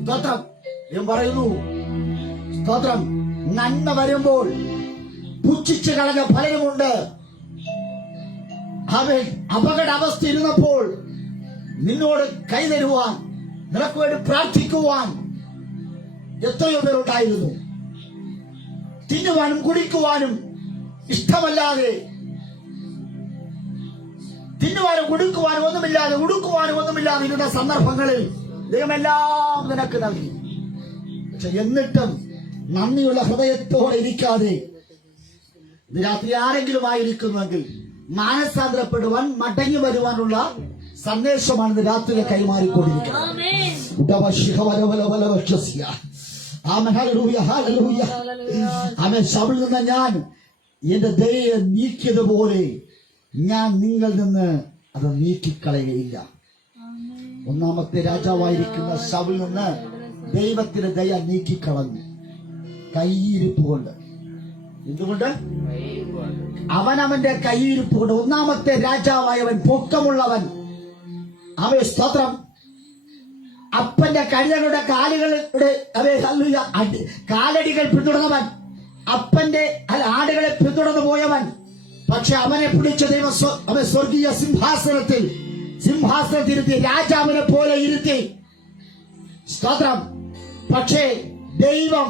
സ്തോത്രം. ഞാൻ പറയുന്നു, സ്തോത്രം. നന്മ വരുമ്പോൾ പുച്ഛിച്ചു കളഞ്ഞ ഫലമുണ്ട്. അവൻ അപകടാവസ്ഥ ഇരുന്നപ്പോൾ നിന്നോട് കൈതരുവാൻ, നിനക്ക് വേണ്ടി പ്രാർത്ഥിക്കുവാൻ എത്രയോ പേരുണ്ടായിരുന്നു. തിന്നുവാനും കുടിക്കുവാനും ഇഷ്ടമല്ലാതെ, തിന്നുവാനും കുടിക്കുവാനും ഒന്നുമില്ലാതെ, ഉടുക്കുവാനും ഒന്നുമില്ലാതെ ഇരുന്ന സന്ദർഭങ്ങളിൽ ദൈവമെല്ലാം നിനക്ക് നൽകി. പക്ഷെ എന്നിട്ടും നന്ദിയുള്ള ഹൃദയത്തോടെ ഇരിക്കാതെ ഇത് രാത്രി ആരെങ്കിലും ആയിരിക്കുന്നുവെങ്കിൽ മാനസാന്തരപ്പെടുവാൻ, മടങ്ങി വരുവാനുള്ള സന്ദേശമാണ് ഇത് രാത്രി കൈമാറിക്കൊണ്ടിരിക്കുന്നത്. ആമേൻ. ശൗലിൽ നിന്ന് ഞാൻ എന്റെ ദയയെ നീക്കിയതുപോലെ ഞാൻ നിങ്ങളിൽ നിന്ന് അത് നീക്കിക്കളയുകയില്ല. ഒന്നാമത്തെ രാജാവായിരിക്കുന്ന ശൗലിൽ നിന്ന് ദൈവത്തിന്റെ ദയ നീക്കിക്കളഞ്ഞു, കൈയിരിപ്പ് കൊണ്ട്. എന്തുകൊണ്ട്? അവനവന്റെ കൈയിരിപ്പ് കൊണ്ട്. ഒന്നാമത്തെ രാജാവായവൻ, പൊക്കമുള്ളവൻ, അവൻ സ്തോത്രം, അപ്പന്റെ കഴുതകളുടെ കാലുകളുടെ കാലടികൾ പിന്തുടർന്നവൻ, അപ്പന്റെ ആടുകളെ പിന്തുടർന്നു പോയവൻ. പക്ഷെ അവനെ പിടിച്ച ദൈവം അവൻ സ്വർഗീയ സിംഹാസനത്തിരുത്തി, രാജാവിനെ പോലെ ഇരുത്തി. സ്തോത്രം. പക്ഷേ ദൈവം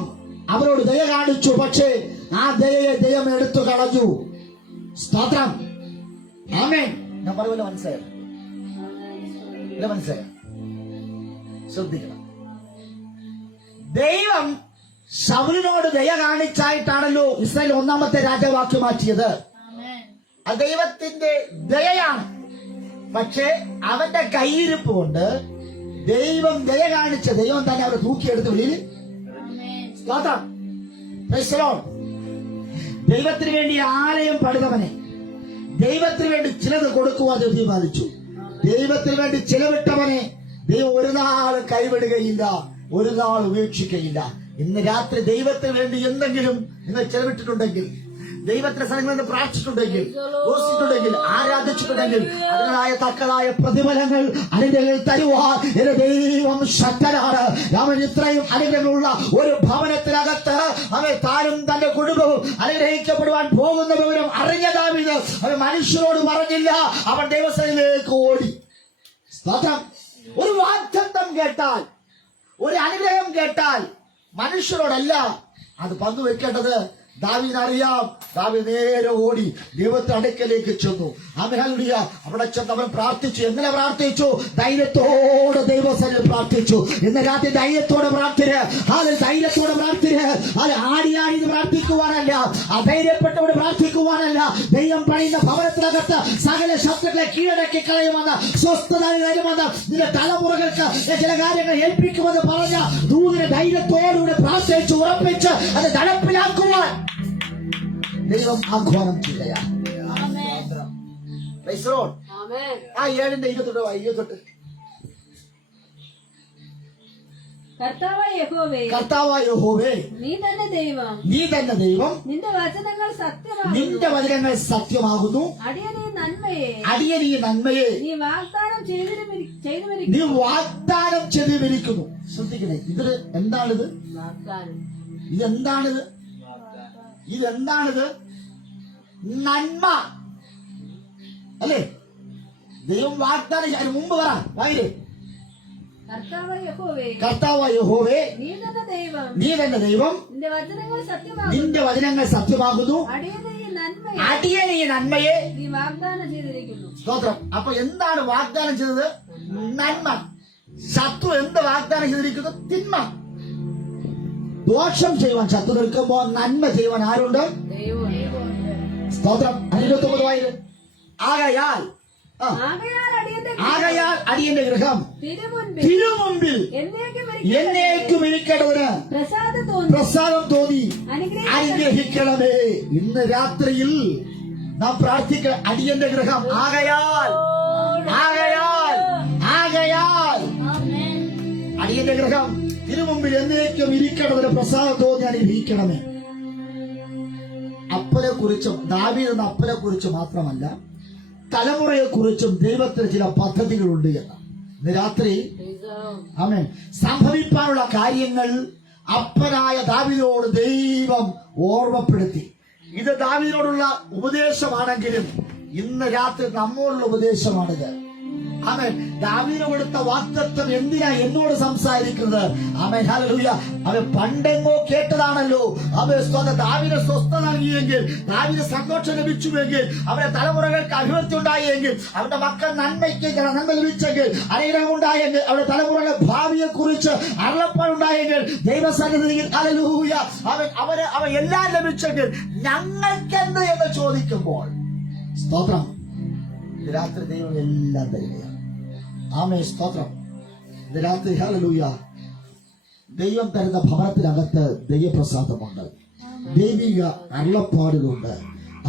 അവരോട് ദയ കാണിച്ചു. പക്ഷേ ആ ദയയെ ദൈവം എടുത്തു കളഞ്ഞു. സ്തോത്രം. ആമേൻ. ഞാൻ പറയുമല്ലോ, മനസ്സിലായോ? മനസ്സിലായോ? ശ്രദ്ധിക്കണം. ദൈവം ശൗലിനോട് ദയ കാണിച്ചായിട്ടാണല്ലോ ഇസ്രായേൽ ഒന്നാമത്തെ രാജാവാക്കി മാറ്റിയത്. അത് ദൈവത്തിന്റെ ദയയാണ്. പക്ഷേ അവന്റെ കയ്യിരിപ്പ് കൊണ്ട് ദൈവം ദയ കാണിച്ച ദൈവം തന്നെ അവരെ തൂക്കിയെടുത്ത് വെളിയിൽ. ദൈവത്തിന് വേണ്ടി ആലയം പണിതവനെ, ദൈവത്തിന് വേണ്ടി ചിലത് കൊടുക്കുവാൻ തീരുമാനിച്ചു. ദൈവത്തിന് വേണ്ടി ചിലവിട്ടവനെ ദൈവം ഒരു നാൾ കൈവിടുകയില്ല, ഒരു നാൾ ഉപേക്ഷിക്കുകയില്ല. ഇന്ന് രാത്രി ദൈവത്തിന് വേണ്ടി എന്തെങ്കിലും നിങ്ങൾ ചെലവിട്ടിട്ടുണ്ടെങ്കിൽ, ദൈവത്തിന്റെ സ്ഥലങ്ങളിൽ നിന്ന് പ്രാർത്ഥിച്ചിട്ടുണ്ടെങ്കിൽ, ഘോഷിച്ചിട്ടുണ്ടെങ്കിൽ, ആരാധിച്ചിട്ടുണ്ടെങ്കിൽ അതിനായ തക്കതായ പ്രതിഫലങ്ങൾ അനുഗ്രഹങ്ങൾ തരുവാൻ എന്റെ ദൈവം ശക്തനാണ്. അവൻ ഇത്രയും അനുഗ്രഹങ്ങളുള്ള ഒരു ഭവനത്തിനകത്ത് അവൻ താനും തന്റെ കുടുംബവും അനുഗ്രഹിക്കപ്പെടുവാൻ പോകുന്ന വിവരം അറിഞ്ഞ ദാവീദ് അവൻ മനുഷ്യരോട് പറഞ്ഞില്ല, അവൻ ദൈവസന്നിധിയിലേക്ക് ഓടി. സ്തോത്രം. ഒരു വാഗ്ദത്തം കേട്ടാൽ, ഒരു അനുഗ്രഹം കേട്ടാൽ മനുഷ്യരോടല്ല അത് പങ്കുവെക്കേണ്ടത്. ദാവീദിന് അറിയാം. ദാവീദ് നേരെ ഓടി ദൈവത്തിന്റെ അടുക്കലേക്ക് ചെന്നു. ഹല്ലേലൂയ. അവിടെ ചെന്ന് അവൻ പ്രാർത്ഥിച്ചു. എങ്ങനെ പ്രാർത്ഥിച്ചു? ധൈര്യത്തോടെ ദൈവസന്നിധിയിൽ പ്രാർത്ഥിച്ചു. ഇന്ന് രാത്രി ധൈര്യത്തോടെ പ്രാർത്ഥിര്. ധൈര്യത്തോടെ പ്രാർത്ഥിര്. ആടിയാടി പ്രാർത്ഥിക്കുവാനല്ല, അധൈര്യപ്പെട്ടോട് പ്രാർത്ഥിക്കുവാനല്ല. ദൈവം പണിയുന്ന ഭവനത്തിനകത്ത് സകല ശത്രുക്കളെ കീഴടക്കി കളയുമെന്ന്, സ്വസ്ഥത തരുമെന്ന്, നിന്റെ തലമുറകൾക്ക് ചില കാര്യങ്ങൾ ഏൽപ്പിക്കുമെന്ന് പറഞ്ഞ ദൂതനെ ധൈര്യത്തോടുകൂടി പ്രാർത്ഥിച്ചു ഉറപ്പിച്ച് അത് നടപ്പിലാക്കുവാൻ ദൈവം ആഹ്വാനം ചെയ്യുകയാണ്. ആ 7:28 കർത്താവായ യഹോവേ, നീ തന്നെ ദൈവം, നിന്റെ വചനങ്ങൾ സത്യമാകുന്നു. അടിയനീ നന്മയെ നീ വാഗ്ദാനം ചെയ്തിരിക്കുന്നു. ശ്രദ്ധിക്കണേ, ഇത് എന്താണിത്? ഇതെന്താണിത്? നന്മ അല്ലേ? ദൈവം വാഗ്ദാനം. അതിന് മുമ്പ് പറ വായിലേ. കർത്താവായ യഹോവേ, നീ തന്നെ ദൈവം, നിന്റെ വചനങ്ങൾ സത്യമാകുന്നു. അടിയനീ നന്മയെ സ്തോത്രം. അപ്പൊ എന്താണ് വാഗ്ദാനം ചെയ്തത്? നന്മ. ശത്രു എന്ത് വാഗ്ദാനം ചെയ്തിരിക്കുന്നു? തിന്മ. ദോഷം ചെയ്യുവാൻ ശത്രു നിൽക്കുമ്പോൾ നന്മ ചെയ്യുവാൻ ആരുണ്ട്? സ്തോത്രം. 29 ആകയാൽ അടിയന്റെ ഗൃഹം തിരുമുമ്പിൽ എന്നേക്കും ഇരിക്കേണ്ടതിന് പ്രസാദം തോന്നി അനുഗ്രഹിക്കണമേ. ഇന്ന് രാത്രിയിൽ നാം പ്രാർത്ഥിക്കണം. അടിയന്റെ ഗൃഹം ആകയാൽ അടിയന്റെ ഗൃഹം തിരുമുമ്പിൽ എന്നേക്കും ഇരിക്കണതിന് പ്രസാദം തോന്നി അനുഗ്രഹിക്കണമേ. അപ്പനെ കുറിച്ചും ദാവീദ് എന്ന അപ്പനെ കുറിച്ച് മാത്രമല്ല, തലമുറയെ കുറിച്ചും ദൈവത്തിന് ചില പദ്ധതികളുണ്ട് എന്ന് ഇന്ന് രാത്രി ആമേൻ സംഭവിക്കാനുള്ള കാര്യങ്ങൾ അപ്പനായ ദാവീദിനോട് ദൈവം ഓർമ്മപ്പെടുത്തി. ഇത് ദാവീദിനോടുള്ള ഉപദേശമാണെങ്കിലും ഇന്ന് രാത്രി നമ്മോടുള്ള ഉപദേശമാണിത്. ആമേൻ. ദാവീദിന് കൊടുത്ത വാഗ്ദത്തം എന്തിനാ എന്നോട് സംസാരിക്കുന്നത്? ആമേൻ. ഹല്ലേലൂയ. അവൻ പണ്ടെങ്ങോ കേട്ടതാണല്ലോ. ദാവീദിന് സ്വസ്ഥത നൽകിയെങ്കിൽ, ദാവീദിന് സന്തോഷം ലഭിച്ചുവെങ്കിൽ, അവന്റെ തലമുറകൾക്ക് അഭിവൃദ്ധി ഉണ്ടായെങ്കിൽ, അവന്റെ മക്കൾ നന്മയ്ക്ക് നന്മ ലഭിച്ചെങ്കിൽ, അനുഗ്രഹം ഉണ്ടായെങ്കിൽ, അവരുടെ തലമുറകൾ ഭാവിയെ കുറിച്ച് അരുളപ്പാടുണ്ടായെങ്കിൽ, ദൈവസന്നിധിയിൽ ഹല്ലേലൂയ അവൻ എല്ലാം ലഭിച്ചെങ്കിൽ ഞങ്ങൾക്കെന്ത് എന്ന് ചോദിക്കുമ്പോൾ സ്തോത്രം, രാത്രി ദൈവം എല്ലാം തരികയാണ്. ആമേൻ. സ്തോത്രം. ഇത് രാത്രി ഹല്ലേലൂയ ദൈവം തരുന്ന ഭവനത്തിനകത്ത് ദൈവപ്രസാദമുണ്ട്, ദൈവിക അരുളപ്പാടുകളുണ്ട്.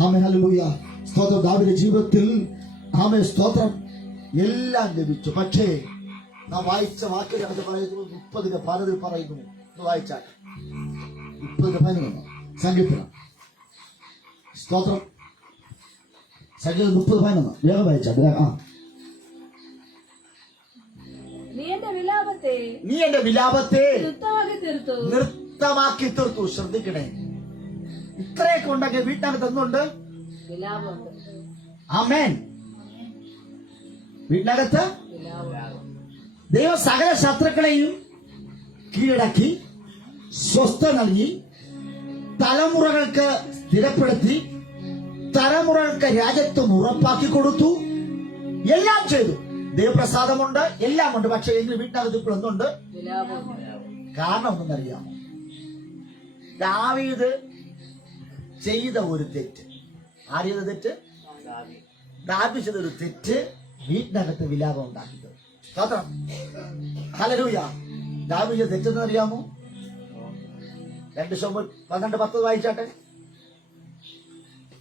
ആമേൻ. ഹല്ലേലൂയ. സ്തോത്രം. ദാവീദിന്റെ ജീവിതത്തിൽ ആമേൻ സ്തോത്രം എല്ലാം ലഭിച്ചു. പക്ഷേ നാം വായിച്ച വാക്കിനകത്ത് പറയുന്നു 30:15 പറയുന്നു. വായിച്ചാൽ 30:15 സങ്കീർത്തനം. സ്തോത്രം. സങ്കീർത്തനം 30:11 വേഗം വായിച്ചാൽ. നീ എന്റെ വിലാപത്തെ നൃത്തമാക്കി തീർത്തു. ശ്രദ്ധിക്കണേ, ഇത്രയൊക്കെ ഉണ്ടെങ്കിൽ വീട്ടിനകത്ത് എന്തുണ്ട്? ആമേൻ. വീട്ടിനകത്ത് ദൈവം സകല ശത്രുക്കളെയും കീഴടക്കി, സ്വസ്ഥ നൽകി, തലമുറകൾക്ക് സ്ഥിരപ്പെടുത്തി, തലമുറകൾക്ക് രാജ്യത്വം ഉറപ്പാക്കി കൊടുത്തു. എല്ലാം ചെയ്തു. ദൈവപ്രസാദമുണ്ട്, എല്ലാം ഉണ്ട്. പക്ഷെ എങ്കിൽ വീട്ടിനകത്ത് ഇപ്പോൾ എന്തുണ്ട്? കാരണം ഒന്നറിയാമോ? ദാവീദ് ചെയ്ത ഒരു തെറ്റ്. ആര്യത് തെറ്റ്? ദാവീദ് ചെയ്ത ഒരു തെറ്റ് വീട്ടിനകത്ത് വിലാപം ഉണ്ടാക്കിയത്. സ്തോത്രം. ഹല്ലേലൂയ. ദാവീദ് ചെയ്ത തെറ്റെന്ന് അറിയാമോ? 2 ശമൂവേൽ 12:10 വായിച്ചാട്ടെ.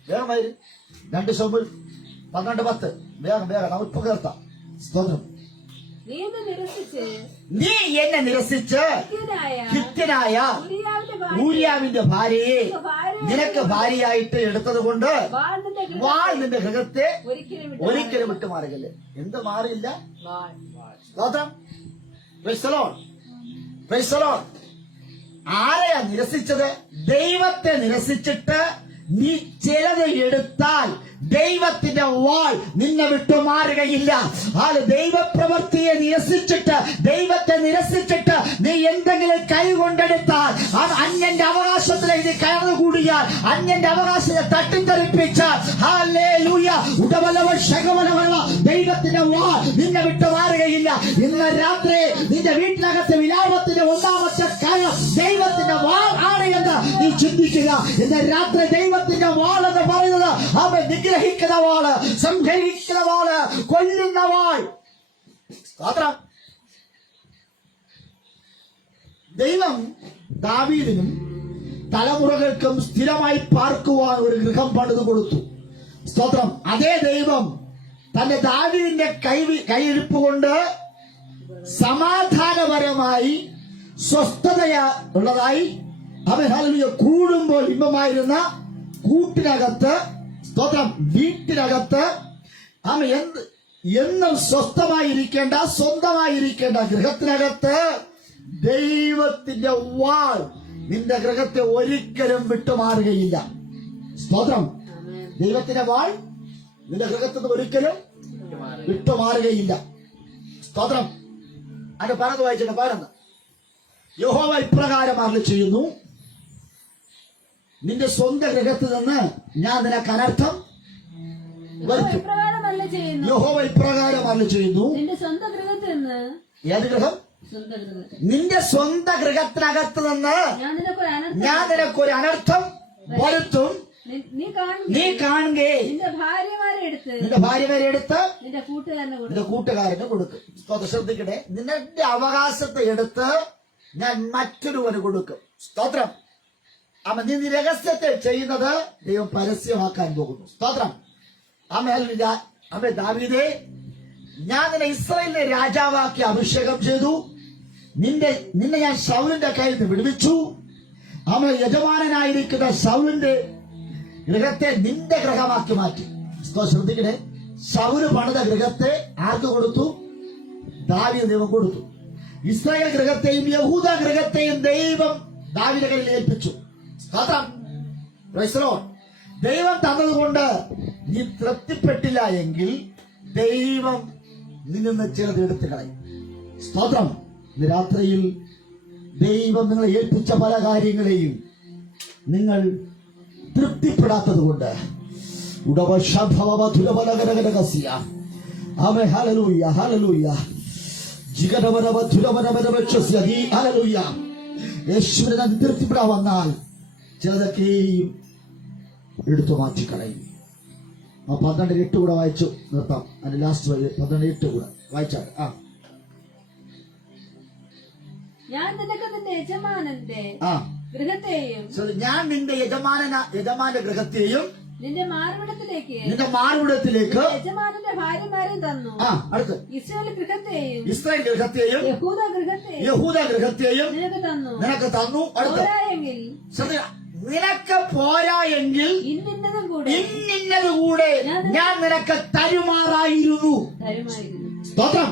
വേഗം വരും. 2 ശമൂവേൽ 12:10. വേഗം നമുക്ക് ഇപ്പൊ കേൾക്കാം. സ്തോത്രം. നീ എന്നെ നിരസിച്ച് ഹിത്യനായ ഊരിയാവിന്റെ ഭാര്യയെ നിനക്ക് ഭാര്യയായിട്ട് എടുത്തത് കൊണ്ട് വാൾ നിന്റെ ഹൃദയത്തെ ഒരിക്കലും വിട്ടു മാറുകയില്ല. എന്ത് മാറിയില്ല? സ്തോത്രം. Price the Lord. Praise the Lord. ആരെയാ നിരസിച്ചത്? ദൈവത്തെ നിരസിച്ചിട്ട് നീ ചിലത് എടുത്താൽ ദൈവത്തിന്റെ വാൾ നിന്നെ വിട്ടു മാറുകയില്ല. ദൈവപ്രവൃത്തിയെ നിരസിച്ചിട്ട്, ദൈവത്തെ നിരസിച്ചിട്ട് നീ എന്തെങ്കിലും കൈ കൊണ്ടെടുത്താൽ, അത് അന്യന്റെ അവകാശത്തിലേക്ക് കയറുകൂടിയാൽ, അന്യന്റെ അവകാശത്തെ തട്ടിത്തെറിപ്പിച്ചാൽ, ഹല്ലേലൂയ, ഉടവലവൻ ശകവലവല്ല, ദൈവത്തിന്റെ വാൾ നിന്നെ വിട്ടു മാറുകയില്ല. ഇന്ന് രാത്രി നിന്റെ വീട്ടിനകത്ത് വിലാപത്തിന്റെ ഒന്നാമത്തെ കാര്യം ദൈവത്തിന്റെ വാൾ ആണ് എന്ന് നീ ചിന്തിക്കുക. ഇന്ന് രാത്രി ദൈവത്തിന്റെ വാൾ എന്ന് പറയുന്നത് അവൻ നിഗ്രഹിക്കുന്ന വാള്, സംഹരിക്കുന്ന വാള്, കൊല്ലുന്ന വാൾ. ദൈവം ദാവീദിനും തലമുറകൾക്കും സ്ഥിരമായി പാർക്കുവാൻ ഒരു ഗൃഹം പണിതു കൊടുത്തു. സ്തോത്രം. അതേ ദൈവം തന്റെ ദാവീദിന്റെ കൈയിരിപ്പ് കൊണ്ട് സമാധാനപരമായി സ്വസ്ഥതയുള്ളതായി അവൻ ഹല്ലേലൂയ കൂടുമ്പോൾ ഇമ്പമായിരുന്ന കൂട്ടിനകത്ത്, സ്തോത്രം, വീട്ടിനകത്ത് അവൻ എന്നും സ്വസ്ഥമായിരിക്കേണ്ട, സ്വന്തമായിരിക്കേണ്ട ഗൃഹത്തിനകത്ത് ദൈവത്തിന്റെ വാൾ നിന്റെ ഗൃഹത്തെ ഒരിക്കലും വിട്ടുമാറുകയില്ല. സ്തോത്രം. ദൈവത്തിന്റെ വാൾ നിന്റെ ഗൃഹത്തിന് ഒരിക്കലും വിട്ടുമാറുകയില്ല. സ്തോത്രം. അതിന്റെ പറഞ്ഞത് വായിച്ചിട്ട് പറയുന്നു, യഹോവ ഇപ്രകാരം അരുളി ചെയ്യുന്നു, നിന്റെ സ്വന്തം ഗൃഹത്തിൽ നിന്ന് ഞാൻ നിനക്ക് അനർത്ഥം വരുത്തും. യഹോവ ഇപ്രകാരം അരുളി ചെയ്യുന്നു, നിന്റെ സ്വന്തം ഗൃഹത്തിൽ നിന്ന്. ഏത് ഗൃഹം? നിന്റെ സ്വന്തം ഗൃഹത്തിനകത്ത് നിന്ന് ഞാൻ നിനക്കൊരു അനർത്ഥം വരുത്തും. നീ കാണുകേ നിന്റെ ഭാര്യമാരെ എടുത്ത് നിന്റെ കൂട്ടുകാരന് കൊടുക്കും. ശ്രദ്ധിക്കട്ടെ, നിന്റെ അവകാശത്തെ എടുത്ത് ഞാൻ മറ്റൊരുവന് കൊടുക്കും. സ്തോത്രം. അമ്മ നീ രഹസ്യത്തെ ചെയ്യുന്നത് ദൈവം പരസ്യമാക്കാൻ പോകുന്നു. സ്തോത്രം. അമ്മ ദാവീദേ, ഞാൻ നിന്നെ ഇസ്രായേലിനെ രാജാവാക്കി അഭിഷേകം ചെയ്തു. നിന്നെ ഞാൻ ശൗലിന്റെ കയ്യിൽ നിന്ന് വിടുവിച്ചു. അമ്മ യജമാനനായിരിക്കുന്ന ശൗലിന്റെ ഗൃഹത്തെ നിന്റെ ഗൃഹമാക്കി മാറ്റി. ശ്രദ്ധിക്കണേ, ശൗല് പണിത ഗൃഹത്തെ ആർക്ക് കൊടുത്തു? ദാവീദ് ദൈവം കൊടുത്തു. ഇസ്രായേൽ ഗൃഹത്തെയും യഹൂദ ഗൃഹത്തെയും ദൈവം ദാവീദിന്റെ കയ്യിൽ ഏൽപ്പിച്ചു. ദൈവം തന്നതുകൊണ്ട് നീ തൃപ്തിപ്പെട്ടില്ല എങ്കിൽ ദൈവം നിന്നെ ചിലത് എടുത്തു കളയും. സ്തോത്രം. ഇന്ന് രാത്രിയിൽ ദൈവം നിങ്ങളെ ഏൽപ്പിച്ച പല കാര്യങ്ങളെയും നിങ്ങൾ തൃപ്തിപ്പെടാത്തത് കൊണ്ട് യേശുവിനെ തൃപ്തിപ്പെടാൻ വന്നാൽ ചിലതൊക്കെയും എടുത്തു മാറ്റിക്കളയും. 12:8 കൂടെ വായിച്ചു നിർത്താം. അതിന്റെ ലാസ്റ്റ് 12:8 കൂടെ വായിച്ചാൽ. ഞാൻ നിന്റെ യജമാന്റെ ഗൃഹത്തെയും നിന്റെ മാർവിടത്തിലേക്ക് യജമാനന്റെ ഭാര്യമാരെയും തന്നു. അടുത്ത് ഇസ്രായേൽ ഗൃഹത്തെയും യഹൂദ ഗൃഹത്തെയും നിനക്ക് തന്നു. പോരായെങ്കിൽ നിനക്ക് പോരാ എങ്കിൽ ഇന്നത് കൂടെ ഞാൻ നിനക്ക് തരുമാറായിരുന്നു. സ്തോത്രം.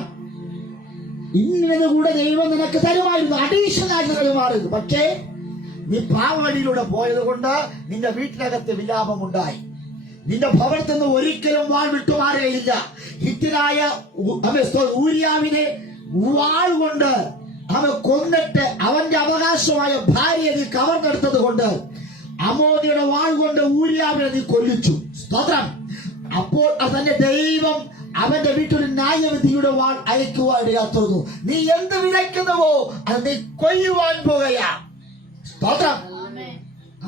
ഇന്നത് കൂടെ ദൈവം നിനക്ക് തരുമായിരുന്നു, അഡീഷണൽ ആയിട്ട് തരുമായിരുന്നു. പക്ഷേ നീ പാവടിയിലൂടെ പോയത് കൊണ്ട് നിന്റെ വീട്ടിനകത്ത് വിലാപമുണ്ടായി. നിന്റെ ഭവനത്തിൽ നിന്ന് ഒരിക്കലും വാൾ വിട്ടുമാറുകയില്ല. ഹിത്യനായ ഊരിയാവിനെ വാൾ കൊണ്ട് അവൻ കൊന്നിട്ട് അവന്റെ അവകാശമായ ഭാര്യയെ നീ കവർന്നെടുത്തത് കൊണ്ട് അമോദിയുടെ വാൾ കൊണ്ട് ഊരിയാവിനെ നീ കൊല്ലിച്ചു. സ്തോത്രം. അപ്പോൾ തന്നെ ദൈവം അവന്റെ വീട്ടിൽ ന്യായവിധിയുടെ വാൾ അയക്കുവാൻ ഇടയാത്തുന്നു. നീ എന്ത് വിതയ്ക്കുന്നുവോ അത് നീ കൊയ്യുവാൻ പോകുകയാ. സ്തോത്രം.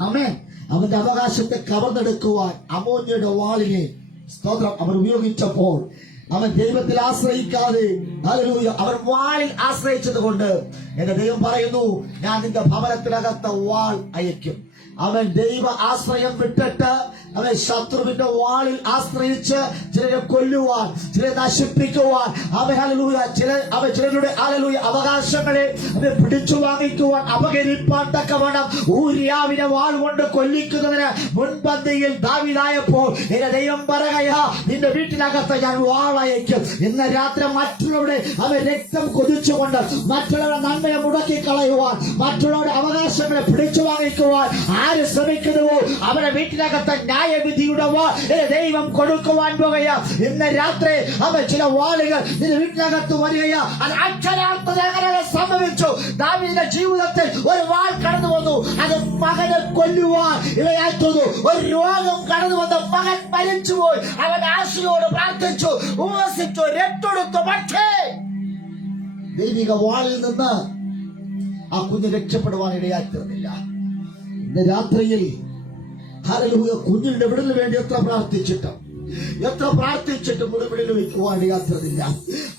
ആമേൻ. അവന്റെ അവകാശത്തെ കവർന്നെടുക്കുവാൻ അമ്മോന്യയുടെ വാളിനെ സ്തോത്രം അവൻ ഉപയോഗിച്ചപ്പോൾ അവൻ ദൈവത്തിൽ ആശ്രയിക്കാതെ ഹല്ലേലൂയ അവൻ വാളിൽ ആശ്രയിച്ചത് കൊണ്ട് എന്റെ ദൈവം പറയുന്നു, ഞാൻ നിന്റെ ഭവനത്തിനകത്ത് വാൾ അയക്കും. അവൻ ദൈവ ആശ്രയം വിട്ടിട്ട് അവൻ ശത്രുവിന്റെ വാളിൽ ആശ്രയിച്ച് ചിലരെ കൊല്ലുവാൻ, ചിലരെ നശിപ്പിക്കുവാൻ, ചിലരുടെ ഹല്ലേലൂയ അവകാശങ്ങളെ പിടിച്ചു വാങ്ങിക്കുവാൻ, അപകരിപ്പാൻ തക്കവണ്ണം ഊരിയാവിനെ വാൾ കൊണ്ട് കൊല്ലിക്കുന്നതിന് മുൻപന്തിയിൽ ദാവീദായപ്പോൾ എന്റെ ദൈവം പറയുകയാ, നിന്റെ വീട്ടിനകത്ത് ഞാൻ വാളയക്കും. ഇന്ന് രാത്രി മറ്റുള്ളവരുടെ അവൻ രക്തം കൊതിച്ചുകൊണ്ട് മറ്റുള്ളവരുടെ നന്മയെ മുടക്കി കളയുവാൻ, മറ്റുള്ളവരുടെ അവകാശങ്ങളെ പിടിച്ചു വാങ്ങിക്കുവാൻ ആര് ശ്രമിക്കുന്നുവോ അവരുടെ വീട്ടിനകത്ത് ന്യായവിധിയുടെ വാൾ ദൈവം കൊടുക്കുവാൻ പോകുകയാ. ഇന്ന് രാത്രി അവൻ ചില വാളുകൾ നിന്റെ വീട്ടിനകത്ത് വരികയാ. അത് അക്ഷരാർത്ഥത്തിൽ അങ്ങനെ സംഭവിച്ചു. ദാവീദിന്റെ ജീവിതത്തിൽ ഒരു വാൾ കടന്നു വന്നു, അത് മകനെ കൊല്ലുവാൻ ഇവയായിരുന്നു. ഒരു രോഗം കടന്നു വന്നു, മകൻ മരിച്ചുപോയി. അവൻ ആശയോട് പ്രാർത്ഥിച്ചു, ഉപവസിച്ചു, രക്തെടുത്തു. പക്ഷേ ദൈവിക വാളിൽ നിന്ന് ആ കുഞ്ഞ് രക്ഷപ്പെടുവാൻ ഇടയായിത്തീർന്നില്ല. ഇന്ന് രാത്രിയിൽ ഹല്ലേലൂയ കുഞ്ഞിന്റെ വിടലിന് വേണ്ടി എത്ര പ്രാർത്ഥിച്ചിട്ടും ഒരു വിടൽ വയ്ക്കുവാൻ ഇടയായിത്തീർന്നില്ല.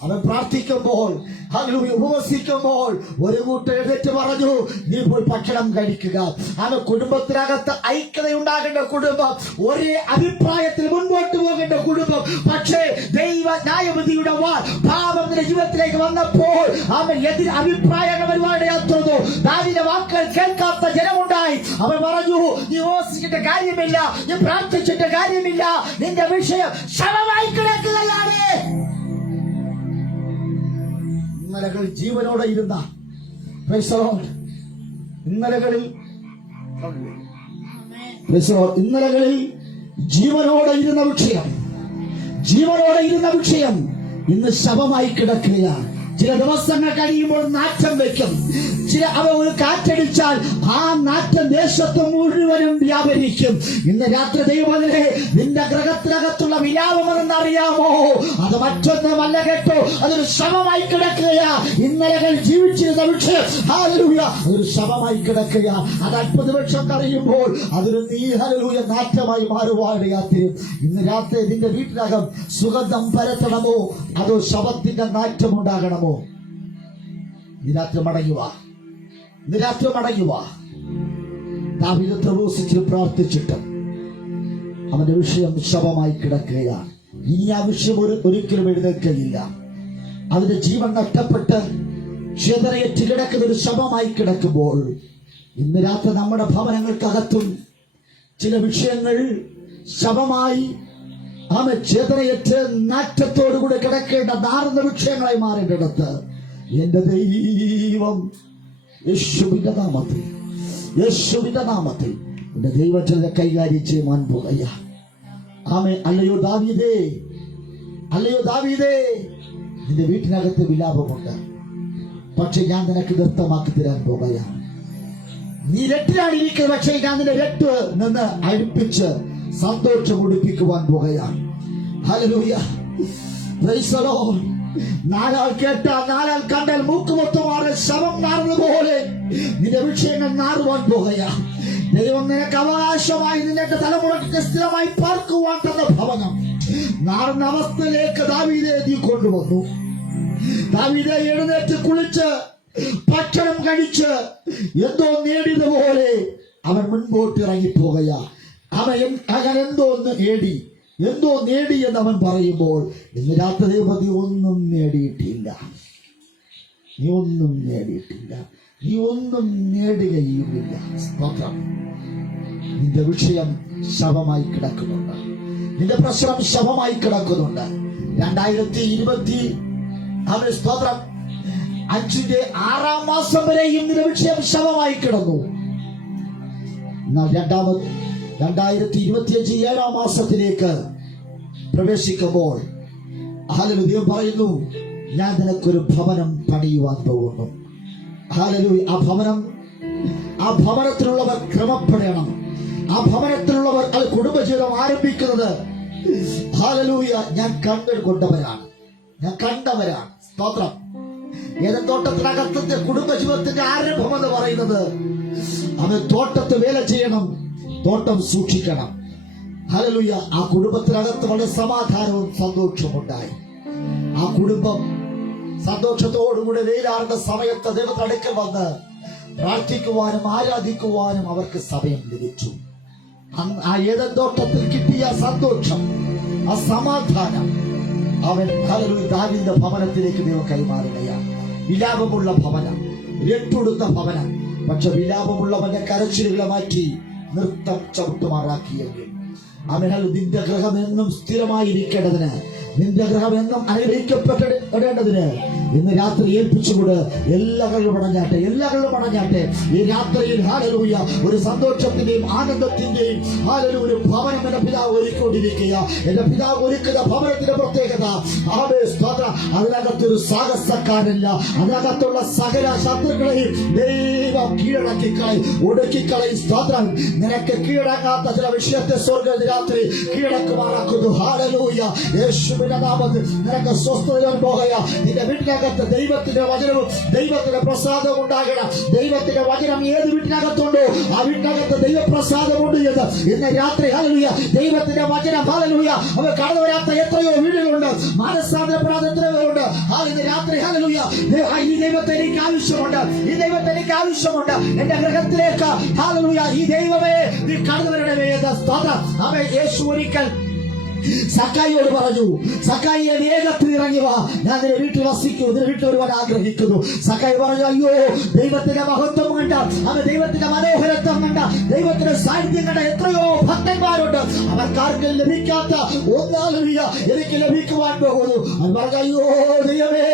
അവൻ പ്രാർത്ഥിക്കുമ്പോൾ ഹല്ലേലൂയ ഉപവസിക്കുമ്പോൾ ഒരു കൂട്ടം എഴുന്നേറ്റ് പറഞ്ഞു, നീ പോയി ഭക്ഷണം കഴിക്കുക. അവൻ കുടുംബത്തിനകത്ത് ഐക്യതയുണ്ടാകേണ്ട കുടുംബം, ഒരേ അഭിപ്രായത്തിൽ മുൻപോട്ട് പോകേണ്ട കുടുംബം. പക്ഷേ ദൈവ ന്യായവിധിയുടെ വാൾ പാപത്തിന്റെ ജീവിതത്തിലേക്ക് വന്നപ്പോൾ അവൻ എതിർ അഭിപ്രായങ്ങൾ വരുവാനിടയാത്തുന്നു. ദാവീദിന്റെ വാക്കുകൾ കേൾക്കാത്ത ജനമുണ്ടായി. അവൻ പറഞ്ഞു, നീ ഉപവസിച്ചിട്ട് കാര്യമില്ല, നീ പ്രാർത്ഥിച്ചിട്ട് കാര്യമില്ല, നിന്റെ വിഷയം ശവമായി കിടക്കുകയാണ്. ഇന്നലകളിൽ ജീവനോടെ ഇരുന്ന ഇന്നലകളിൽ ജീവനോടെ ഇരുന്ന വിഷയം ഇന്ന് ശവമായി കിടക്കുകയാണ്. ചില ദിവസങ്ങൾ കഴിയുമ്പോൾ നാറ്റം വെക്കും. അവ ഒരു കാറ്റടിച്ചാൽ ആ നാറ്റം ദേശത്ത് മുഴുവനും വ്യാപരിക്കും. ഇന്ന് രാത്രി ദൈവമേ, നിന്റെ ഗ്രഹത്തിനകത്തുള്ള വിലാപമെന്നറിയാമോ? അത് മറ്റൊന്നുമല്ല കേട്ടോ, അതൊരു ശവമായി കിടക്കുകയാ. ഇന്നലകൾ ജീവിച്ചിരുന്ന വിഷയം ഹല്ലേലൂയ അതൊരു ശവമായി കിടക്കുക. അത് 50 വർഷം കഴിയുമ്പോൾ അതൊരു ഹല്ലേലൂയ നാറ്റമായി മാറുവാനിടയാത്തിരും. ഇന്ന് രാത്രി നിന്റെ വീട്ടിനകം സുഗന്ധം പരത്തണമോ അതോ ശവത്തിന്റെ നാറ്റം ഉണ്ടാകണമോ? രാത്രി മടങ്ങുക. ദാവീദ് ഉപവസിച്ച് പ്രാർത്ഥിച്ചിട്ട് അവന്റെ വിഷയം ശവമായി കിടക്കുകയാണ്. ഇനി ആ വിഷയം ഒരിക്കലും എഴുന്നേൽക്കുകയില്ല. അതിന്റെ ജീവൻ നഷ്ടപ്പെട്ട് ചിതറയേറ്റ് കിടക്കുന്ന ഒരു ശവമായി കിടക്കുമ്പോൾ ഇന്ന് രാത്രി നമ്മുടെ ഭവനങ്ങൾക്കകത്തും ചില വിഷയങ്ങൾ ശവമായി ചിതറയേറ്റ് നാറ്റത്തോടുകൂടി കിടക്കേണ്ട നാറുന്ന വിഷയങ്ങളായി മാറേണ്ടിടത്ത് എന്റെ ദൈവം യേശുവിന്റെ നാമത്തിൽ എന്റെ ദൈവത്തിനെ കൈകാര്യം ചെയ്യുവാൻ പോകുകയാ. ആമേൻ. അല്ലയോ ദാവീദേ, നിന്റെ വീട്ടിനകത്ത് വിലാപമുണ്ട്, പക്ഷെ ഞാൻ നിനക്ക് നൃത്തമാക്കി തരാൻ പോകുകയാണ്. നീ രട്ടിലാണ് ഇരിക്കുന്നത്, പക്ഷേ ഞാൻ നിന്റെ രട്ട് നിന്ന് അടുപ്പിച്ച് സന്തോഷം ഉടുപ്പിക്കുവാൻ പോകുകയാണ്. Hallelujah, price the Lord. നാലാൾ കേട്ടാൽ നാലാൾ കണ്ടാൽ മൂക്കുമൊത്തമാറ് ശവം നാറുന്നതുപോലെ നിന്റെ വിഷയങ്ങൾ നാറുവാൻ പോകുകയാ. ദൈവം നിനക്ക് അവകാശമായി നിന്റെ തലമുറയ്ക്ക് സ്ഥിരമായി പാർക്കുവാൻ തന്ന ഭവനം നാറുന്ന അവസ്ഥയിലേക്ക് ദാവീദെ നീ കൊണ്ടുവന്നു. ദാവീദെ എഴുന്നേറ്റ് കുളിച്ച് ഭക്ഷണം കഴിച്ച് എന്തോ നേടിയതുപോലെ അവൻ മുൻപോട്ട് ഇറങ്ങിപ്പോകുകയാ. അവൻ എന്തോ നേടി എന്ന് അവൻ പറയുമ്പോൾ ഇന്ന് രാത്രി നീ ഒന്നും നേടിയിട്ടില്ല, നീ ഒന്നും നേടുകയുമില്ല. സ്തോത്രം. നിന്റെ വിഷയം ശവമായി കിടക്കുന്നുണ്ട്, നിന്റെ പ്രശ്നം ശവമായി കിടക്കുന്നുണ്ട്. 2020 സ്തോത്രം 5ന്റെ 6ാം മാസം വരെയും നിന്റെ വിഷയം ശവമായി കിടന്നു. 2025 7ാം മാസത്തിലേക്ക് പ്രവേശിക്കുമ്പോൾ ഹല്ലേലൂയ പറയുന്നു, ഞാൻ നിനക്കൊരു ഭവനം പണിയുവാൻ പോകുന്നു. ഹല്ലേലൂയ. ആ ഭവനത്തിലുള്ളവർ ക്രമപ്പെടണം. ആ ഭവനത്തിലുള്ളവർ അത് കുടുംബജീവിതം ആരംഭിക്കുന്നത് ഹല്ലേലൂയ ഞാൻ കണ്ടുകൊണ്ടവരാണ്. സ്തോത്രം. ഏതൻ തോട്ടത്തിനകത്തിന്റെ കുടുംബജീവിതത്തിന്റെ ആരംഭം എന്ന് പറയുന്നത് അവൻ തോട്ടത്ത് വേല ചെയ്യണം, തോട്ടം സൂക്ഷിക്കണം. ഹല്ലേലൂയ. ആ കുടുംബത്തിനകത്ത് വളരെ സമാധാനവും സന്തോഷവും ഉണ്ടായി. ആ കുടുംബം സന്തോഷത്തോടുകൂടി വെയിലാറുന്ന സമയത്ത് ദൈവത്തിന്റെ അടുക്കൽ വന്ന് പ്രാർത്ഥിക്കുവാനും ആരാധിക്കുവാനും അവർക്ക് സമയം ലഭിച്ചു. ആ ഏദൻ തോട്ടത്തിൽ കിട്ടിയ സന്തോഷം, ആ സമാധാനം അവൻ ഹല്ലേലൂയ ദാവീദിന്റെ ഭവനത്തിലേക്ക് ദൈവം കൈമാറുകയാണ്. വിലാപമുള്ള ഭവനം, രട്ടുടുത്ത ഭവനം. പക്ഷെ വിലാപമുള്ളവന്റെ കരച്ചിലുകളെ മാറ്റി നൃത്തം ചവിട്ടുമാറാക്കിയെങ്കിൽ അവൻ നിന്റെ ഗൃഹം എന്നും സ്ഥിരമായിരിക്കേണ്ടതിന്, നിന്റെ ഗൃഹം എന്നും അനുഗ്രഹിക്കപ്പെടേണ്ടതിന് ഇന്ന് രാത്രി ഏൽപ്പിച്ചുകൊണ്ട് എല്ലാവരും പണഞ്ഞാട്ടെ, എല്ലാവരും പണഞ്ഞാട്ടെ. ഈ രാത്രിയിൽ ഹല്ലേലൂയ ഒരു സന്തോഷത്തിന്റെയും ആനന്ദത്തിന്റെയും ഹല്ലേലൂയ ഒരു ഭവനം എന്റെ പിതാവ് ഒരുക്കൊണ്ടിരിക്കുക. എന്റെ പിതാവ് ഒരുക്കുന്ന ഭവനത്തിന്റെ പ്രത്യേകത അതിനകത്തൊരു സാഹസക്കാരല്ല. അതിനകത്തുള്ള സകല ശത്രുക്കളെയും ദൈവം കീഴടക്കിക്കളയും, ഒടുക്കിക്കളയും. സ്തോത്രം. നിനക്ക് കീഴടങ്ങാത്ത ചില വിഷയത്തെ സ്വർഗ്ഗ രാത്രി കീഴടക്കുമാറാക്കുന്നു. ഹല്ലേലൂയ. യേശുവിന്റെ നാമത്തിൽ നിനക്ക് സ്വസ്ഥത പോകുക. നിന്റെ വീട്ടിനകത്ത് ദൈവത്തിന്റെ വചനവും ദൈവത്തിന്റെ പ്രസാദവും ഉണ്ടാകണം. ദൈവത്തിന്റെ വചനം ഏത് വീട്ടിനകത്തുണ്ടോ ആ വീട്ടിനകത്ത് ദൈവപ്രസാദമുണ്ട് എന്ന് ഇന്ന് രാത്രി ഹല്ലേലൂയ ദൈവത്തിന്റെ വചനം ഹല്ലേലൂയ അവർ കടന്നു വരാത്ത എത്രയോ വീടുകളുണ്ട്, മാനസാന്തരപ്പെടാത്ത എത്രയോ പേരുണ്ട്. ഇന്ന് രാത്രി ഹല്ലേലൂയ ഈ ദൈവത്തെ എനിക്ക് ആവശ്യമുണ്ട്, ഈ ദൈവത്തെ എനിക്ക് ആവശ്യമുണ്ട്. എന്റെ ഗൃഹത്തിലേക്ക് ഹല്ലേലൂയ ഈ ദൈവമേ നീ കടന്നു വരണമേ എന്ന് സ്തോത്രം. അവൻ യേശു ഒരിക്കൽ സക്കായിയോട് പറഞ്ഞു, സക്കായിയെ വേഗത്തിൽ ഇറങ്ങി വാ, ഞാൻ നിന്റെ വീട്ടിൽ വസിക്കുന്നു, നിന്റെ വീട്ടിൽ ഒരുപാട് ആഗ്രഹിക്കുന്നു. സക്കായി പറഞ്ഞു, അയ്യോ ദൈവത്തിന്റെ മഹത്വം കണ്ട, അവൻ ദൈവത്തിന്റെ മനോഹരത്വം കണ്ട, ദൈവത്തിന്റെ സാന്നിധ്യം കണ്ട എത്രയോ ഭക്തന്മാരുണ്ട്, അവർക്കാർക്കും ലഭിക്കാത്ത ഒന്നാലുമില്ല എനിക്ക് ലഭിക്കുവാൻ പോകുന്നു. അവൻ പറഞ്ഞു, അയ്യോ ദൈവമേ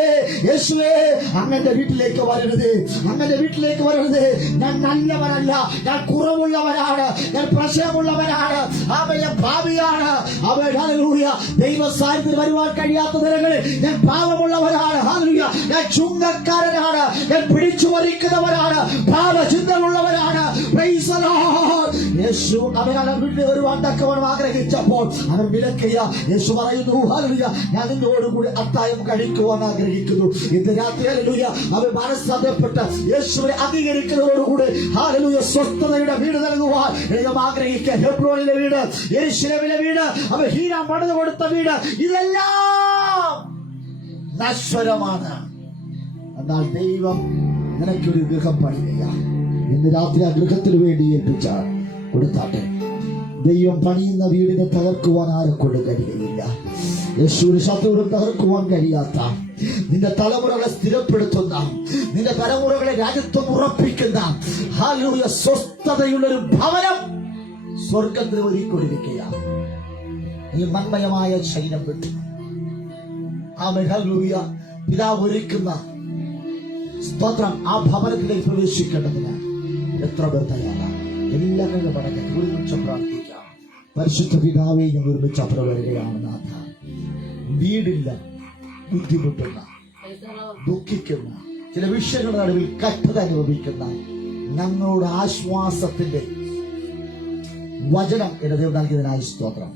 യേശുവേ അങ്ങന്റെ വീട്ടിലേക്ക് വരരുത്, അങ്ങന്റെ വീട്ടിലേക്ക് വരരുത്. ഞാൻ നല്ലവനല്ല, ഞാൻ കുറവുള്ളവനാണ്, ഞാൻ പ്രശ്നമുള്ളവനാണ്, അവൻ ഭാവിയാണ്, അവൻ ഹല്ലേലൂയ ദൈവ സാന്നിധ്യത്തിൽ വരുവാൻ കഴിയാത്ത നിലകളിൽ ഞാൻ പാപമുള്ളവരാണ്. ഹല്ലേലൂയ ഞാൻ ചുങ്കക്കാരനാണ്, ഞാൻ പിടിച്ചു മരിക്കുന്നവരാണ്, പാപചിന്തകളുള്ളവരാണ്. Praise the Lord. യേശു അവനെ വീട്ടിൽ വരുവാൻ തക്കവണ്ണം ആഗ്രഹിച്ചപ്പോൾ അവൻ വിലക്കിയ. യേശു പറയുന്നു, ഹല്ലേലൂയ ഞാൻ നിന്നോടുകൂടി അത്താഴം കഴിക്കുവാൻ ആഗ്രഹിക്കുന്നു. ഇന്ന് രാത്രി ഹല്ലേലൂയ അവൻ മനസ്സാന്തരപ്പെട്ട് യേശുവിനെ അംഗീകരിക്കുന്നതോടുകൂടി ഹല്ലേലൂയ സ്വസ്ഥതയുടെ വീട് നൽകുവാൻ ദൈവം ആഗ്രഹിക്കുക. ഹെബ്രോനിലെ വീട്, യെരൂശലേമിലെ വീട്, അവൻ ഹീരാം പണിതു കൊടുത്ത വീട്, ഇതെല്ലാം നശ്വരമാണ്. എന്നാൽ ദൈവം നിനക്കൊരു ഗൃഹം പണിയുക. ഇന്ന് രാത്രി ആ ഗൃഹത്തിന് വേണ്ടി ഏൽപ്പിച്ച കൊടുത്താട്ടെ. ദൈവം പണിയുന്ന വീടിനെ തകർക്കുവാൻ ആരെക്കൊണ്ട് കഴിയുകയില്ല. യേശുവിന് ശത്രുവിനെ തകർക്കുവാൻ കഴിയാത്ത, നിന്റെ തലമുറകളെ സ്ഥിരപ്പെടുത്തുന്ന, നിന്റെ തലമുറകളെ രാജ്യത്വം ഉറപ്പിക്കുന്ന ഹല്ലേലൂയ സ്വസ്ഥതയുള്ളൊരു ഭവനം സ്വർഗത്തിൽ ഒരുക്കൊണ്ടിരിക്കുക. ഈ മന്മയമായ ശൈലം വിട്ടു ആമേൻ ഹല്ലേലൂയ പിതാവ് ഒരുക്കുന്ന സ്തോത്രം ആ ഭവനത്തിലേക്ക് പ്രവേശിക്കേണ്ടതിന് എത്ര പേർ തയ്യാറാണ്? എല്ലാ കൈകളും പറഞ്ഞ് ഒരുമിച്ച് പ്രാർത്ഥിക്കാം. പരിശുദ്ധ പിതാവേ, ഞങ്ങൾ ഒരുമിച്ച് അപ്പുറം വരികയാണ് നാഥ. വീടില്ല, ബുദ്ധിമുട്ടുന്ന, ദുഃഖിക്കുന്ന, ചില വിഷയങ്ങളുടെ നടുവിൽ കഷ്ടത അനുഭവിക്കുന്ന ഞങ്ങളുടെ ആശ്വാസത്തിന്റെ വചനം എന്റെ ദൈവം നൽകിയതിനായി സ്തോത്രം.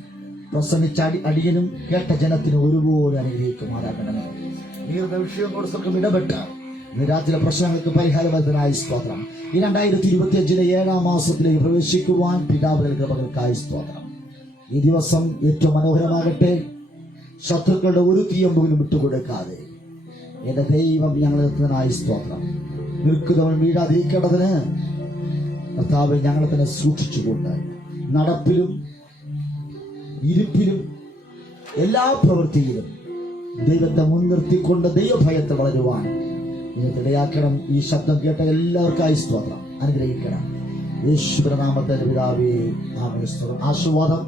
പ്രസംഗിച്ച അടിയനും കേട്ട ജനത്തിന് ഒരുപോലെ അനുഗ്രഹിക്കുമാറാകണമേ. നീറുന്ന വിഷയം കൊടുത്തൊക്കെ ഇടപെട്ട് രാത്രിയിലെ പ്രശ്നങ്ങൾക്ക് പരിഹാരമായി സ്തോത്രം. ഈ 2025 7-ാം മാസത്തിലേക്ക് പ്രവേശിക്കുവാൻ പിതാവിന്റെ കൃപകൾക്കായി സ്തോത്രം. ഈ ദിവസം ഏറ്റവും മനോഹരമാകട്ടെ. ശത്രുക്കളുടെ ഒരു തീയമ്പുകളും വിട്ടുകൊടുക്കാതെ എന്റെ ദൈവം ഞങ്ങളെത്തുന്നതിനായി സ്തോത്രം. നിൽക്കുന്നവൻ വീഴാതിരിക്കേണ്ടതിന് കർത്താവ് ഞങ്ങളെ തന്നെ സൂക്ഷിച്ചുകൊണ്ട് നടപ്പിലും ഇരിപ്പിലും എല്ലാ പ്രവൃത്തിയിലും ദൈവത്തെ മുൻനിർത്തിക്കൊണ്ട് ദൈവഭയത്തെ വളരുവാൻ ഇടയാക്കണം. ഈ ശബ്ദം കേട്ട എല്ലാവർക്കായി സ്തോത്രം. അനുഗ്രഹിക്കണം. യേശുവിന്റെ നാമത്തിൽ പിതാവേ ആമേൻ. ആശീർവാദം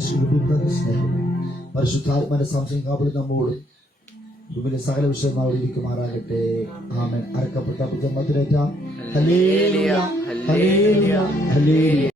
പരിശുദ്ധ സ്നേഹം പരിശുദ്ധാത്മാന്റെ സംശയം കാപ്പിൽ നമ്മോട് ഭൂമിയിലെ സകല വിഷയം അവിടെ ഇരിക്കുമാറാകട്ടെ. ആമേൻ. അറക്കപ്പെട്ട ജന്മത്തിലേറ്റ ഹല്ലേലൂയ ഹല്ലേലൂയ ഹല്ലേലൂയ.